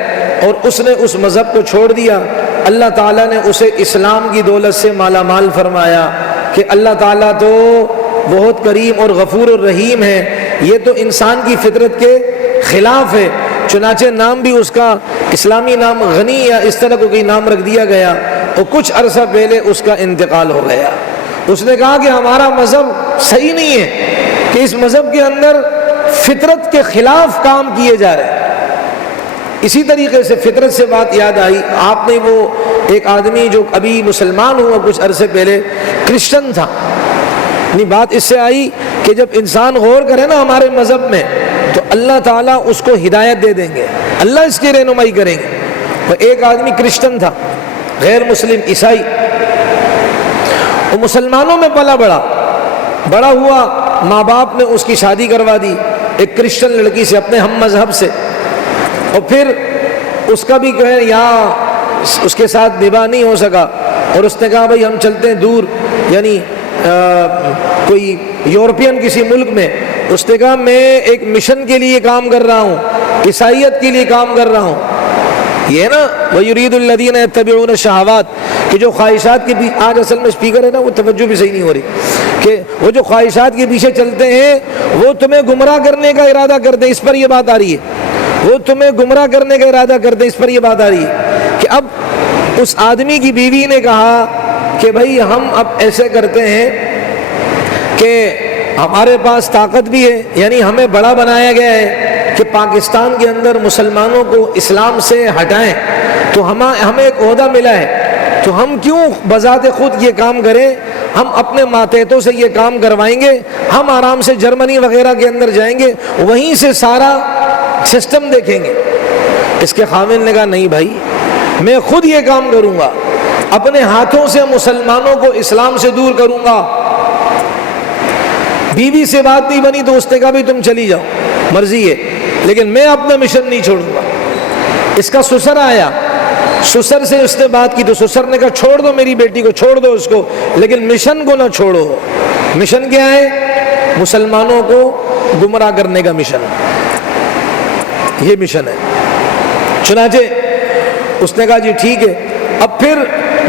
اور اس نے اس مذہب کو چھوڑ دیا۔ اللہ تعالیٰ نے اسے اسلام کی دولت سے مالا مال فرمایا کہ اللہ تعالیٰ تو بہت کریم اور غفور الرحیم ہے، یہ تو انسان کی فطرت کے خلاف ہے۔ چنانچہ نام بھی اس کا اسلامی نام غنی یا اس طرح کو کوئی نام رکھ دیا گیا، اور کچھ عرصہ پہلے اس کا انتقال ہو گیا۔ اس نے کہا کہ ہمارا مذہب صحیح نہیں ہے، کہ اس مذہب کے اندر فطرت کے خلاف کام کیے جا رہے ہیں۔ اسی طریقے سے فطرت سے بات یاد آئی، آپ نے وہ ایک آدمی جو ابھی مسلمان ہوا کچھ عرصے پہلے، کرسچن تھا، یعنی بات اس سے آئی کہ جب انسان غور کرے نا ہمارے مذہب میں تو اللہ تعالیٰ اس کو ہدایت دے دیں گے، اللہ اس کی رہنمائی کریں گے۔ وہ ایک آدمی کرسچن تھا، غیر مسلم، عیسائی، وہ مسلمانوں میں پلا بڑا ہوا، ماں باپ نے اس کی شادی کروا دی ایک کرسچن لڑکی سے، اپنے ہم مذہب سے، اور پھر اس کا بھی جو ہے یہاں اس کے ساتھ نباہ نہیں ہو سکا، اور اس نے کہا بھائی ہم چلتے ہیں دور، یعنی کوئی یورپین کسی ملک میں۔ اس نے کہا میں ایک مشن کے لیے کام کر رہا ہوں، عیسائیت کے لیے کام کر رہا ہوں۔ یہ نا وَيُرِيدُ الَّذِينَ يَتَّبِعُونَ الشَّهَوَاتِ کہ جو خواہشات کے پیچھے، آج اصل میں اسپیکر ہے نا وہ توجہ بھی صحیح نہیں ہو رہی، کہ وہ جو خواہشات کے پیچھے چلتے ہیں وہ تمہیں گمراہ کرنے کا ارادہ کرتے ہیں، اس پر یہ بات آ رہی ہے، وہ تمہیں گمراہ کرنے کا ارادہ کرتے ہیں، اس پر یہ بات آ رہی ہے کہ اب اس آدمی کی بیوی نے کہا کہ بھائی ہم اب ایسے کرتے ہیں کہ ہمارے پاس طاقت بھی ہے، یعنی ہمیں بڑا بنایا گیا ہے کہ پاکستان کے اندر مسلمانوں کو اسلام سے ہٹائیں، تو ہمیں ایک عہدہ ملا ہے، تو ہم کیوں بذات خود یہ کام کریں، ہم اپنے ماتحتوں سے یہ کام کروائیں گے، ہم آرام سے جرمنی وغیرہ کے اندر جائیں گے، وہیں سے سارا سسٹم دیکھیں گے۔ اس کے خاوند نے کہا نہیں بھائی، میں خود یہ کام کروں گا، اپنے ہاتھوں سے مسلمانوں کو اسلام سے دور کروں گا۔ بیوی سے بات نہیں بنی تو اس نے کہا بھی تم چلی جاؤ، مرضی ہے، لیکن میں اپنا مشن نہیں چھوڑوں گا۔ اس کا سسر آیا، سسر سے اس نے بات کی تو سسر نے کہا چھوڑ دو میری بیٹی کو، چھوڑ دو اس کو، لیکن مشن کو نہ چھوڑو۔ مشن کیا ہے؟ مسلمانوں کو گمراہ کرنے کا مشن، یہ مشن ہے۔ چنانچہ اس نے کہا جی ٹھیک ہے۔ اب پھر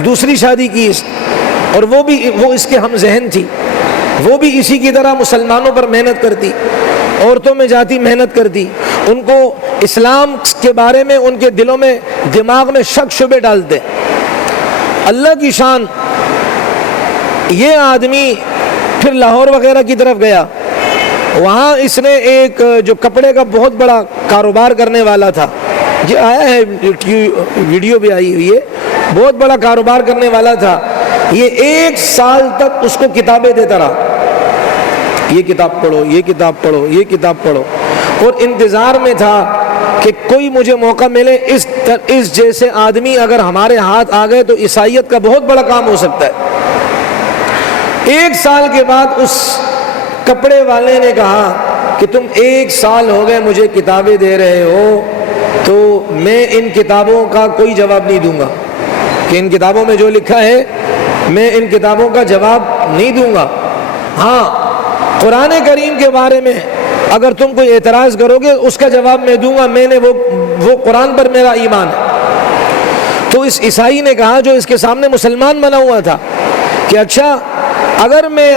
دوسری شادی کی، اور وہ اس کے ہم ذہن تھی، وہ بھی اسی کی طرح مسلمانوں پر محنت کرتی، عورتوں میں جاتی محنت کرتی، ان کو اسلام کے بارے میں ان کے دلوں میں دماغ میں شک شبے ڈالتے۔ اللہ کی شان، یہ آدمی پھر لاہور وغیرہ کی طرف گیا، وہاں اس نے ایک جو کپڑے کا بہت بڑا کاروبار کرنے والا تھا، یہ آیا ہے ویڈیو بھی آئی ہوئی ہے، بہت بڑا کاروبار کرنے والا تھا، یہ 1 سال تک اس کو کتابیں دیتا رہا، یہ کتاب پڑھو، یہ کتاب پڑھو، یہ کتاب پڑھو، اور انتظار میں تھا کہ کوئی مجھے موقع ملے اس جیسے آدمی اگر ہمارے ہاتھ آ گئے تو عیسائیت کا بہت بڑا کام ہو سکتا ہے۔ 1 سال کے بعد اس کپڑے والے نے کہا کہ تم 1 سال ہو گئے مجھے کتابیں دے رہے ہو، تو میں ان کتابوں کا کوئی جواب نہیں دوں گا، کہ ان کتابوں میں جو لکھا ہے میں ان کتابوں کا جواب نہیں دوں گا۔ ہاں، قرآن کریم کے بارے میں اگر تم کوئی اعتراض کرو گے اس کا جواب میں دوں گا، میں نے وہ قرآن پر میرا ایمان ہے۔ تو اس عیسائی نے کہا جو اس کے سامنے مسلمان بنا ہوا تھا کہ اچھا اگر میں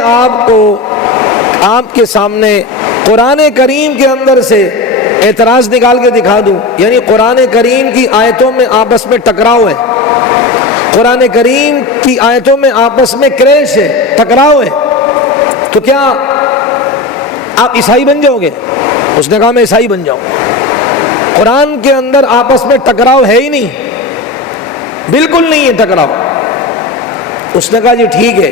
آپ کے سامنے قرآن کریم کے اندر سے اعتراض نکال کے دکھا دوں، یعنی قرآن کریم کی آیتوں میں آپس میں ٹکراؤ ہے، قرآن کریم کی آیتوں میں آپس میں کریش ہے، ٹکراؤ ہے، تو کیا آپ عیسائی بن جاؤ گے؟ اس نے کہا میں عیسائی بن جاؤں۔ قرآن کے اندر آپس میں ٹکراؤ ہے ہی نہیں، بالکل نہیں ہے ٹکراؤ۔ اس نے کہا جی ٹھیک ہے،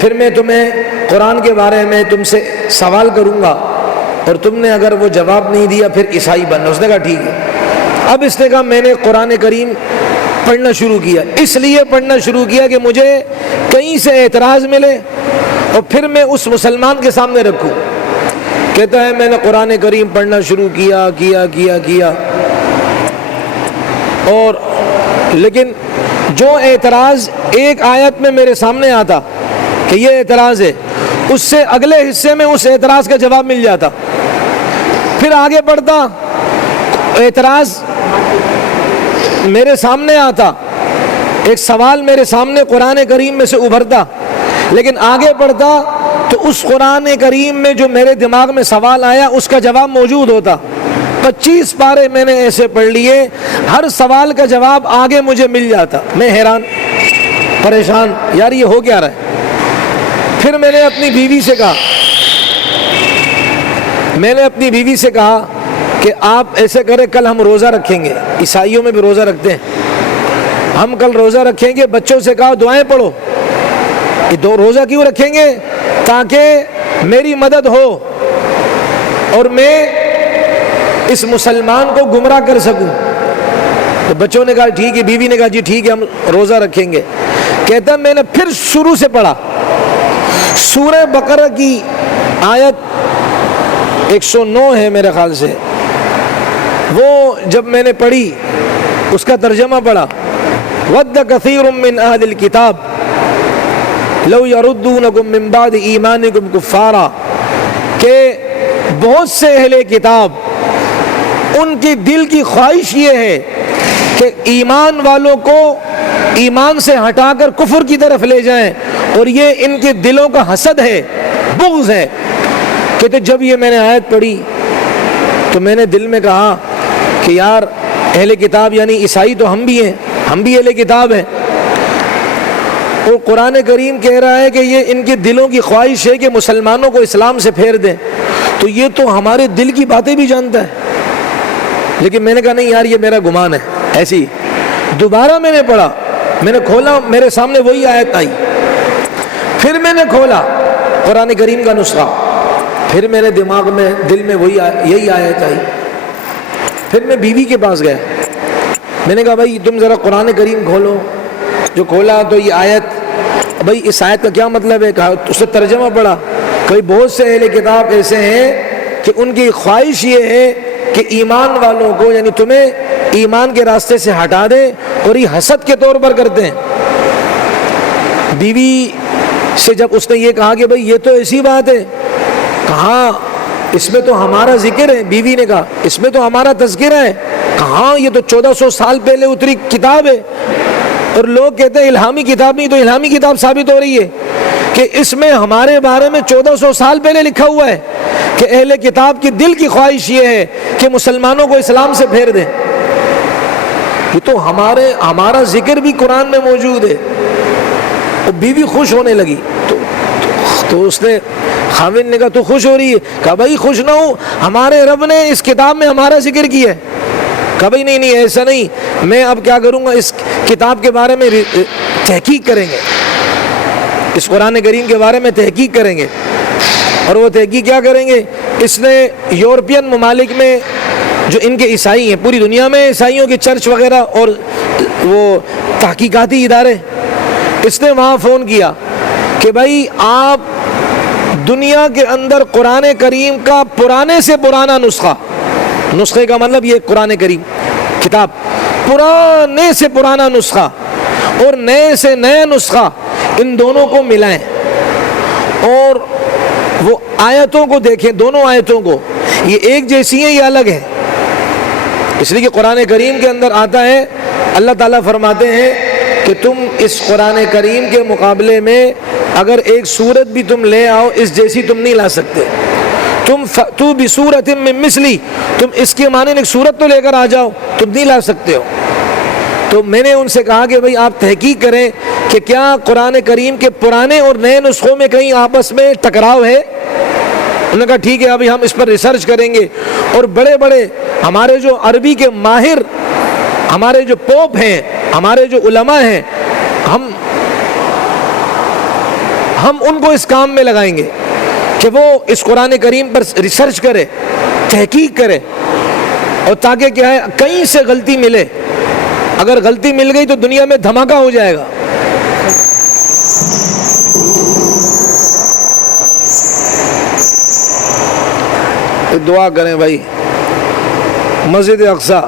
پھر میں تمہیں قرآن کے بارے میں تم سے سوال کروں گا اور تم نے اگر وہ جواب نہیں دیا پھر عیسائی بننا۔ اس نے کہا ٹھیک ہے۔ اب اس نے کہا میں نے قرآن کریم پڑھنا شروع کیا، اس لیے پڑھنا شروع کیا کہ مجھے کہیں سے اعتراض ملے اور پھر میں اس مسلمان کے سامنے رکھوں۔ کہتا ہے میں نے قرآن کریم پڑھنا شروع کیا اور لیکن جو اعتراض ایک آیت میں میرے سامنے آتا کہ یہ اعتراض ہے، اس سے اگلے حصے میں اس اعتراض کا جواب مل جاتا۔ پھر آگے بڑھتا، اعتراض میرے سامنے آتا، ایک سوال میرے سامنے قرآن کریم میں سے ابھرتا، لیکن آگے بڑھتا تو اس قرآن کریم میں جو میرے دماغ میں سوال آیا اس کا جواب موجود ہوتا۔ 25 پارے میں نے ایسے پڑھ لیے، ہر سوال کا جواب آگے مجھے مل جاتا۔ میں حیران پریشان، یار یہ ہو کیا رہا ہے؟ پھر میں نے اپنی بیوی سے کہا کہ آپ ایسے کریں، کل ہم روزہ رکھیں گے، عیسائیوں میں بھی روزہ رکھتے ہیں، ہم کل روزہ رکھیں گے، بچوں سے کہا دعائیں پڑھو۔ یہ روزہ کیوں رکھیں گے؟ تاکہ میری مدد ہو اور میں اس مسلمان کو گمراہ کر سکوں۔ تو بچوں نے کہا ٹھیک ہے، بیوی نے کہا جی ٹھیک ہے ہم روزہ رکھیں گے۔ کہتا میں نے پھر شروع سے پڑھا، سورہ بقرہ کی آیت 109 ہے میرے خیال سے، وہ جب میں نے پڑھی اس کا ترجمہ پڑھا، وَدَّ كَثِيرٌ مِّنْ أَهْلِ الْكِتَابِ لَوْ يَرُدُّونَكُمْ مِّن بَعْدِ إِيمَانِكُمْ كُفَّارًا، کہ بہت سے اہل کتاب ان کی دل کی خواہش یہ ہے کہ ایمان والوں کو ایمان سے ہٹا کر کفر کی طرف لے جائیں، اور یہ ان کے دلوں کا حسد ہے، بغض ہے۔ کہتے جب یہ میں نے آیت پڑھی تو میں نے دل میں کہا کہ یار اہل کتاب یعنی عیسائی تو ہم بھی ہیں، ہم بھی اہل کتاب ہیں، اور قرآن کریم کہہ رہا ہے کہ یہ ان کے دلوں کی خواہش ہے کہ مسلمانوں کو اسلام سے پھیر دیں، تو یہ تو ہمارے دل کی باتیں بھی جانتا ہے۔ لیکن میں نے کہا نہیں یار یہ میرا گمان ہے، ایسی دوبارہ میں نے پڑھا، میں نے کھولا، میرے سامنے وہی آیت آئی، پھر میں نے کھولا قرآن کریم کا نسخہ، پھر میرے دماغ میں دل میں یہی آیت آئی۔ پھر میں بیوی کے پاس گیا، میں نے کہا بھائی تم ذرا قرآن کریم کھولو۔ جو کھولا تو یہ آیت، بھائی اس آیت کا کیا مطلب ہے؟ کہا اس سے ترجمہ پڑھا، کہ بہت سے اہل کتاب ایسے ہیں کہ ان کی خواہش یہ ہے کہ ایمان والوں کو یعنی تمہیں ایمان کے راستے سے ہٹا دیں، اور یہ حسد کے طور پر کرتے ہیں۔ بیوی سے جب اس نے یہ کہا کہ بھائی یہ تو ایسی بات ہے، کہاں اس میں تو ہمارا ذکر ہے، بیوی نے کہا اس میں تو ہمارا تذکرہ ہے، کہاں یہ تو 1400 سال پہلے اتری کتاب ہے، اور لوگ کہتے ہیں الہامی کتاب نہیں، تو الہامی کتاب ثابت ہو رہی ہے کہ اس میں ہمارے بارے میں 1400 سال پہلے لکھا ہوا ہے کہ اہل کتاب کی دل کی خواہش یہ ہے کہ مسلمانوں کو اسلام سے پھیر دیں۔ یہ تو ہمارا ذکر بھی قرآن میں موجود ہے۔ اور بیوی خوش ہونے لگی، تو اس نے خاوند نے کہا تو خوش ہو رہی ہے؟ کہا بھائی خوش نہ ہوں، ہمارے رب نے اس کتاب میں ہمارا ذکر کیا ہے۔ کہا بھائی نہیں ایسا نہیں، میں اب کیا کروں گا، اس کتاب کے بارے میں تحقیق کریں گے، اس قرآن کریم کے بارے میں تحقیق کریں گے۔ اور وہ تحقیق کیا کریں گے؟ اس نے یورپین ممالک میں جو ان کے عیسائی ہیں، پوری دنیا میں عیسائیوں کے چرچ وغیرہ اور وہ تحقیقاتی ادارے، اس نے وہاں فون کیا کہ بھائی آپ دنیا کے اندر قرآن کریم کا پرانے سے پرانا نسخے کا مطلب یہ قرآن کریم کتاب، پرانے سے پرانا نسخہ اور نئے سے نیا نسخہ، ان دونوں کو ملائیں اور وہ آیتوں کو دیکھیں، دونوں آیتوں کو، یہ ایک جیسی ہیں یہ الگ ہیں، اس لیے کہ قرآن کریم کے اندر آتا ہے، اللہ تعالیٰ فرماتے ہیں کہ تم اس قرآن کریم کے مقابلے میں اگر ایک سورت بھی تم لے آؤ اس جیسی تم نہیں لا سکتے، تم فَأْتُوا بِسُورَةٍ مِّن مِّثْلِهِ، تم اس کے معنی ایک سورت تو لے کر آ جاؤ، تم نہیں لا سکتے ہو۔ تو میں نے ان سے کہا کہ بھئی آپ تحقیق کریں کہ کیا قرآن کریم کے پرانے اور نئے نسخوں میں کہیں آپس میں ٹکراؤ ہے؟ انہوں نے کہا ٹھیک ہے ابھی ہم اس پر ریسرچ کریں گے، اور بڑے بڑے ہمارے جو عربی کے ماہر، ہمارے جو پوپ ہیں، ہمارے جو علماء ہیں، ہم ان کو اس کام میں لگائیں گے کہ وہ اس قرآن کریم پر ریسرچ کرے، تحقیق کرے، اور تاکہ کیا ہے کہیں سے غلطی ملے، اگر غلطی مل گئی تو دنیا میں دھماکہ ہو جائے گا۔ دعا کریں بھائی، مسجد اقصی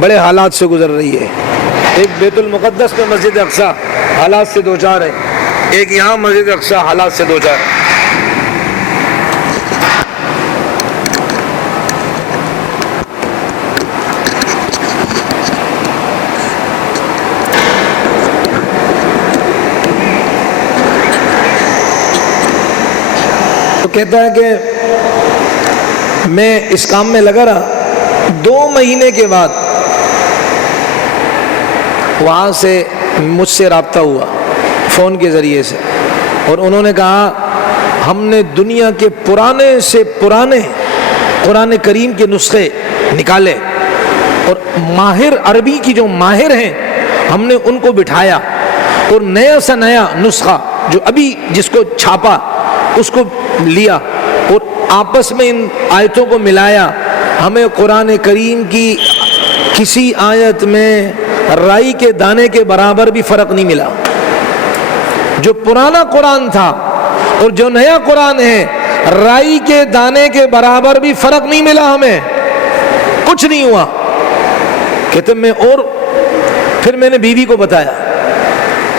بڑے حالات سے گزر رہی ہے، ایک بیت المقدس میں مسجد اقصی حالات سے دوچار ہے، ایک یہاں مسجد اقصی حالات سے دوچار ہے۔ تو کہتا ہے کہ میں اس کام میں لگا رہا، 2 مہینے کے بعد وہاں سے مجھ سے رابطہ ہوا فون کے ذریعے سے، اور انہوں نے کہا ہم نے دنیا کے پرانے سے پرانے قرآن کریم کے نسخے نکالے، اور ماہر عربی کی جو ماہر ہیں ہم نے ان کو بٹھایا، اور نیا سے نیا نسخہ جو ابھی جس کو چھاپا اس کو لیا، اور آپس میں ان آیتوں کو ملایا، ہمیں قرآن کریم کی کسی آیت میں رائی کے دانے کے برابر بھی فرق نہیں ملا۔ جو پرانا قرآن تھا اور جو نیا قرآن ہے، رائی کے دانے کے برابر بھی فرق نہیں ملا، ہمیں کچھ نہیں ہوا۔ کہتے میں، اور پھر میں نے بیوی کو بتایا،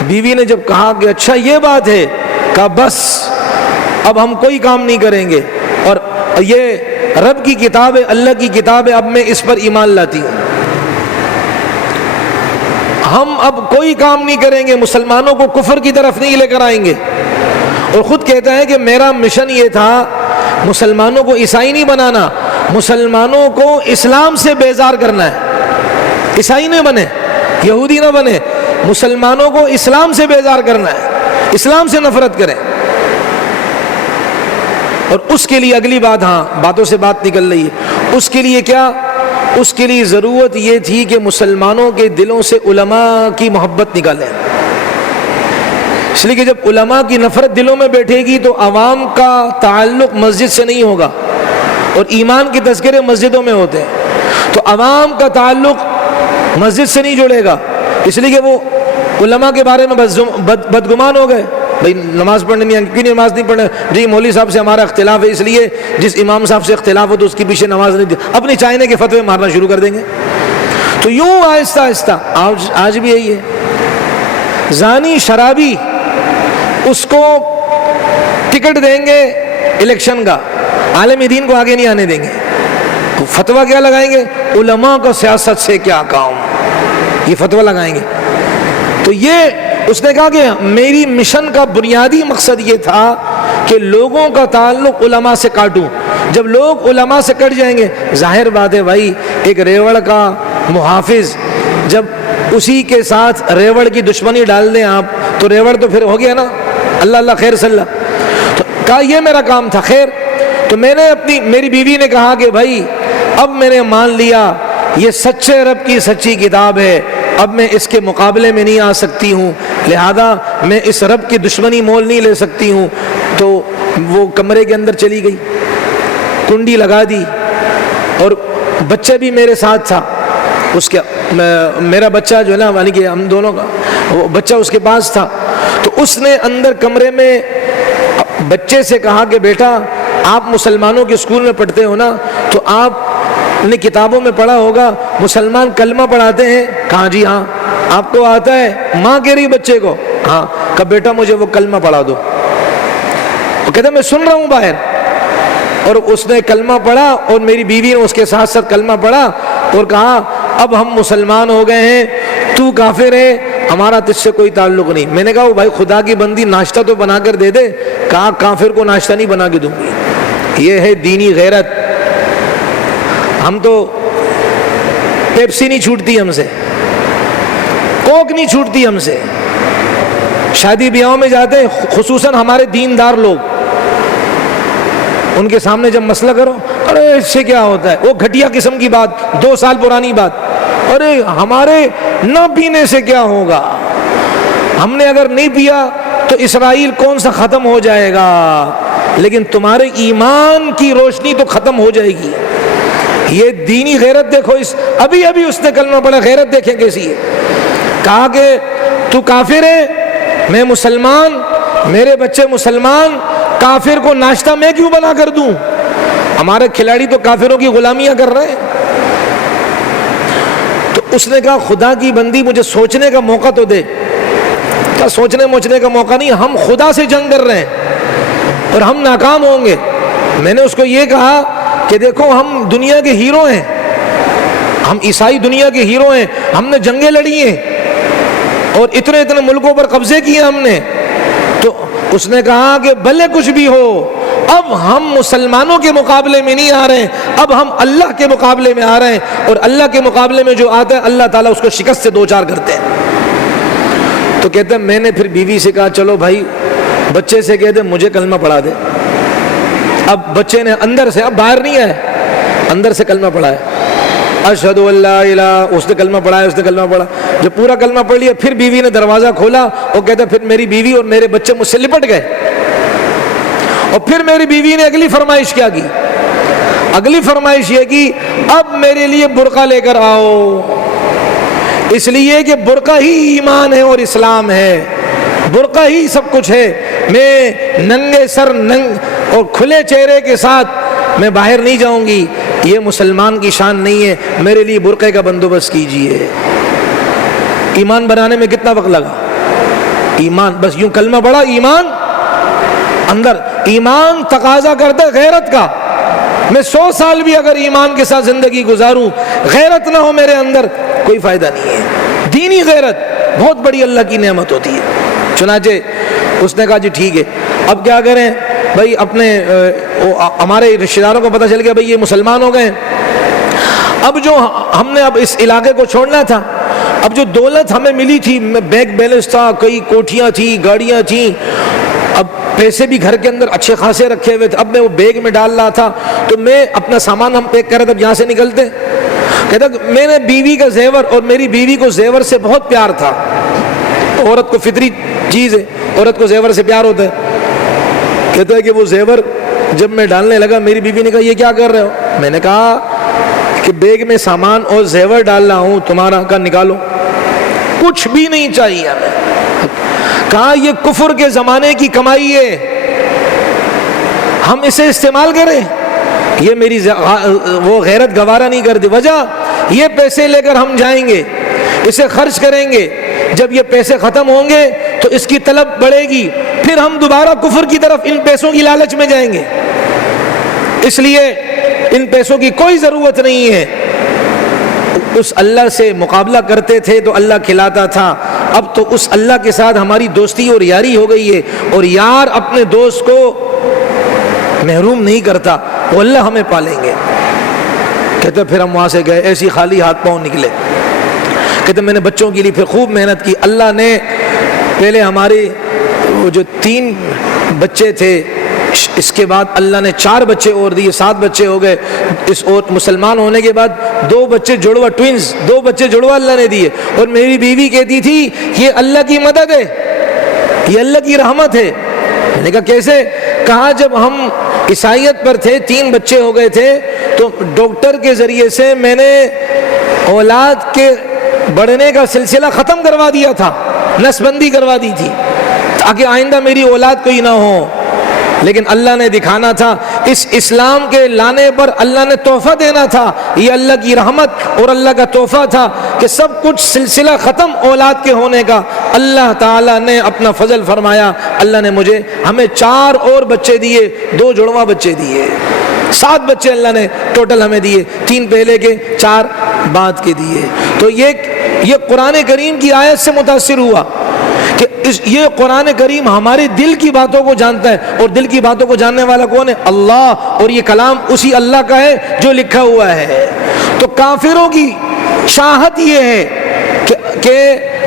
بیوی نے جب کہا کہ اچھا یہ بات ہے، کہا بس اب ہم کوئی کام نہیں کریں گے، اور یہ رب کی کتاب ہے، اللہ کی کتاب ہے، اب میں اس پر ایمان لاتی ہوں، ہم اب کوئی کام نہیں کریں گے، مسلمانوں کو کفر کی طرف نہیں لے کر آئیں گے۔ اور خود کہتا ہے کہ میرا مشن یہ تھا مسلمانوں کو عیسائی نہیں بنانا، مسلمانوں کو اسلام سے بیزار کرنا ہے، عیسائی نہ بنے، یہودی نہ بنے، مسلمانوں کو اسلام سے بیزار کرنا ہے، اسلام سے نفرت کریں۔ اور اس کے لیے اگلی بات، ہاں باتوں سے بات نکل رہی ہے، اس کے لیے کیا؟ اس کے لیے ضرورت یہ تھی کہ مسلمانوں کے دلوں سے علماء کی محبت نکالیں، اس لیے کہ جب علماء کی نفرت دلوں میں بیٹھے گی تو عوام کا تعلق مسجد سے نہیں ہوگا، اور ایمان کے تذکرے مسجدوں میں ہوتے ہیں، تو عوام کا تعلق مسجد سے نہیں جڑے گا، اس لیے کہ وہ علماء کے بارے میں بدگمان ہو گئے، بھائی نماز پڑھنے نہیں، کیوں نماز نہیں پڑھنے؟ جی مولوی صاحب سے ہمارا اختلاف ہے، اس لیے جس امام صاحب سے اختلاف ہو تو اس کے پیچھے نماز نہیں دی، اپنی چائنے کے فتوے مارنا شروع کر دیں گے۔ تو یوں آہستہ آہستہ آج بھی یہی ہے، زانی شرابی اس کو ٹکٹ دیں گے الیکشن کا، عالم دین کو آگے نہیں آنے دیں گے، فتویٰ کیا لگائیں گے؟ علماء کا سیاست سے کیا کام، یہ فتویٰ لگائیں گے۔ تو یہ اس نے کہا کہ میری مشن کا بنیادی مقصد یہ تھا کہ لوگوں کا تعلق علماء سے کاٹوں، جب لوگ علماء سے کٹ جائیں گے، ظاہر بات ہے بھائی ایک ریوڑ کا محافظ جب اسی کے ساتھ ریوڑ کی دشمنی ڈال دیں آپ تو ریوڑ تو پھر ہو گیا نا، اللہ اللہ خیر صلی اللہ۔ تو کہا یہ میرا کام تھا، خیر تو میں نے میری بیوی نے کہا کہ بھائی اب میں نے مان لیا یہ سچے رب کی سچی کتاب ہے، اب میں اس کے مقابلے میں نہیں آ سکتی ہوں، لہذا میں اس رب کی دشمنی مول نہیں لے سکتی ہوں۔ تو وہ کمرے کے اندر چلی گئی، کنڈی لگا دی، اور بچے بھی میرے ساتھ تھا، اس کے میرا بچہ جو ہے نا، یعنی کہ ہم دونوں کا وہ بچہ اس کے پاس تھا. تو اس نے اندر کمرے میں بچے سے کہا کہ بیٹا آپ مسلمانوں کے اسکول میں پڑھتے ہو نا، تو آپ نے کتابوں میں پڑھا ہوگا مسلمان کلمہ پڑھاتے ہیں. کہا جی ہاں. آپ کو آتا ہے؟ ماں کہہ رہی بچے کو. ہاں. کہا بیٹا مجھے وہ کلمہ پڑھا دو. وہ کہتا میں سن رہا ہوں باہر. اور اس نے کلمہ پڑھا اور میری بیوی نے اس کے ساتھ ساتھ کلمہ پڑھا اور کہا اب ہم مسلمان ہو گئے ہیں، تو کافر ہے، ہمارا تجھ سے کوئی تعلق نہیں. میں نے کہا بھائی خدا کی بندی ناشتہ تو بنا کر دے دے. کہا کافر کو ناشتہ نہیں بنا کے دوں گی. یہ ہے دینی غیرت. ہم تو پیپسی نہیں چھوٹتی ہم سے، کوک نہیں چھوٹتی ہم سے. شادی بیاہوں میں جاتے ہیں، خصوصاً ہمارے دیندار لوگ، ان کے سامنے جب مسئلہ کرو، ارے اس سے کیا ہوتا ہے، وہ گھٹیا قسم کی بات، 2 سال پرانی بات. ارے ہمارے نہ پینے سے کیا ہوگا، ہم نے اگر نہیں پیا تو اسرائیل کون سا ختم ہو جائے گا، لیکن تمہارے ایمان کی روشنی تو ختم ہو جائے گی. یہ دینی غیرت دیکھو. ابھی اس نے کلمہ پڑھا، غیرت دیکھیں کیسی ہے. کہا کہ تو کافر ہے، میں مسلمان، میرے بچے مسلمان، کافر کو ناشتہ میں کیوں بنا کر دوں؟ ہمارے کھلاڑی تو کافروں کی غلامیاں کر رہے ہیں. تو اس نے کہا خدا کی بندی مجھے سوچنے کا موقع تو دے. کیا سوچنے موچنے کا موقع نہیں، ہم خدا سے جنگ کر رہے ہیں اور ہم ناکام ہوں گے. میں نے اس کو یہ کہا کہ دیکھو ہم دنیا کے ہیرو ہیں، ہم عیسائی دنیا کے ہیرو ہیں، ہم نے جنگیں لڑی ہیں اور اتنے ملکوں پر قبضے کیے ہم نے. تو اس نے کہا کہ بھلے کچھ بھی ہو، اب ہم مسلمانوں کے مقابلے میں نہیں آ رہے ہیں، اب ہم اللہ کے مقابلے میں آ رہے ہیں، اور اللہ کے مقابلے میں جو آتا ہے اللہ تعالیٰ اس کو شکست سے 2-4 کرتے ہیں. تو کہتے ہیں میں نے پھر بیوی سے کہا چلو بھائی بچے سے کہہ دے مجھے کلمہ پڑھا دے. اب بچے نے اندر سے، اب باہر نہیں ہے، اندر سے کلمہ پڑھا ہے. اشہد ان لا الہ، اس نے کلمہ پڑھا ہے، اس نے کلمہ پڑھا. جب پورا کلمہ پڑھ لیا پھر بیوی نے دروازہ کھولا اور کہتا پھر میری بیوی اور میرے بچے مجھ سے لپٹ گئے. اور پھر میری بیوی نے اگلی فرمائش کیا کی، اگلی فرمائش یہ کی اب میرے لیے برقع لے کر آؤ، اس لیے کہ برقع ہی ایمان ہے اور اسلام ہے، برقع ہی سب کچھ ہے. میں ننگے سر اور کھلے چہرے کے ساتھ میں باہر نہیں جاؤں گی، یہ مسلمان کی شان نہیں ہے، میرے لیے برقعے کا بندوبست کیجئے. ایمان بنانے میں کتنا وقت لگا؟ ایمان بس یوں کلمہ پڑھا، ایمان اندر. ایمان تقاضا کرتا ہے غیرت کا. میں 100 سال بھی اگر ایمان کے ساتھ زندگی گزاروں، غیرت نہ ہو میرے اندر کوئی فائدہ نہیں ہے. دینی غیرت بہت بڑی اللہ کی نعمت ہوتی ہے. چنانچہ اس نے کہا جی ٹھیک ہے اب کیا کریں بھائی، اپنے ہمارے رشتہ داروں کو پتہ چل گیا بھائی یہ مسلمان ہو گئے. اب جو ہم نے اب اس علاقے کو چھوڑنا تھا، اب جو دولت ہمیں ملی تھی، بینک بیلنس تھا، کئی کوٹھیاں تھیں، گاڑیاں تھیں، اب پیسے بھی گھر کے اندر اچھے خاصے رکھے ہوئے تھے. اب میں وہ بیگ میں ڈال رہا تھا تو میں اپنا سامان ہم پیک کر رہے تھے، اب یہاں سے نکلتے. کہتا میں نے بیوی کا زیور، اور میری بیوی کو زیور سے بہت پیار تھا. عورت کو فطری چیز ہے، عورت کو زیور سے پیار ہوتا ہے. کہتا ہے کہ وہ زیور جب میں ڈالنے لگا میری بیوی نے کہا یہ کیا کر رہے ہو؟ میں نے کہا کہ بیگ میں سامان اور زیور ڈال رہا ہوں تمہارا، کا نکالو. کچھ بھی نہیں چاہیے ہمیں. کہا یہ کفر کے زمانے کی کمائی ہے، ہم اسے استعمال کریں. یہ میری وہ غیرت گوارا نہیں کرتی. وجہ یہ پیسے لے کر ہم جائیں گے، اسے خرچ کریں گے، جب یہ پیسے ختم ہوں گے تو اس کی طلب بڑھے گی، پھر ہم دوبارہ کفر کی طرف ان پیسوں کی لالچ میں جائیں گے. اس لیے ان پیسوں کی کوئی ضرورت نہیں ہے. اس اللہ سے مقابلہ کرتے تھے تو اللہ کھلاتا تھا، اب تو اس اللہ کے ساتھ ہماری دوستی اور یاری ہو گئی ہے، اور یار اپنے دوست کو محروم نہیں کرتا، وہ اللہ ہمیں پالیں گے. کہتے پھر ہم وہاں سے گئے، ایسی خالی ہاتھ پاؤں نکلے. کہتے میں نے بچوں کے لیے پھر خوب محنت کی. اللہ نے پہلے ہمارے وہ جو 3 بچے تھے، اس کے بعد اللہ نے 4 بچے اور دیے، 7 بچے ہو گئے. اس اور مسلمان ہونے کے بعد 2 بچے جڑوا، ٹوئنز، 2 بچے جڑوا اللہ نے دیے. اور میری بیوی کہتی تھی یہ اللہ کی مدد ہے، یہ اللہ کی رحمت ہے. میں نے کہا کیسے؟ کہا جب ہم عیسائیت پر تھے، 3 بچے ہو گئے تھے، تو ڈاکٹر کے ذریعے سے میں نے اولاد کے بڑھنے کا سلسلہ ختم کروا دیا تھا، نس بندی کروا دی تھی تاکہ آئندہ میری اولاد کوئی نہ ہو، لیکن اللہ نے دکھانا تھا، اس اسلام کے لانے پر اللہ نے تحفہ دینا تھا، یہ اللہ کی رحمت اور اللہ کا تحفہ تھا کہ سب کچھ سلسلہ ختم اولاد کے ہونے کا۔ اللہ تعالیٰ نے اپنا فضل فرمایا، اللہ نے ہمیں 4 اور بچے دیے، 2 جڑواں بچے دیے، 7 بچے اللہ نے ٹوٹل ہمیں دیے، 3 پہلے کے 4 بعد کے دیے۔ تو یہ قرآن کریم کی آیت سے متاثر ہوا کہ یہ قرآن کریم ہمارے دل کی باتوں کو جانتا ہے، اور دل کی باتوں کو جاننے والا کون ہے؟ اللہ، اور یہ کلام اسی اللہ کا ہے جو لکھا ہوا ہے۔ تو کافروں کی چاہت یہ ہے کہ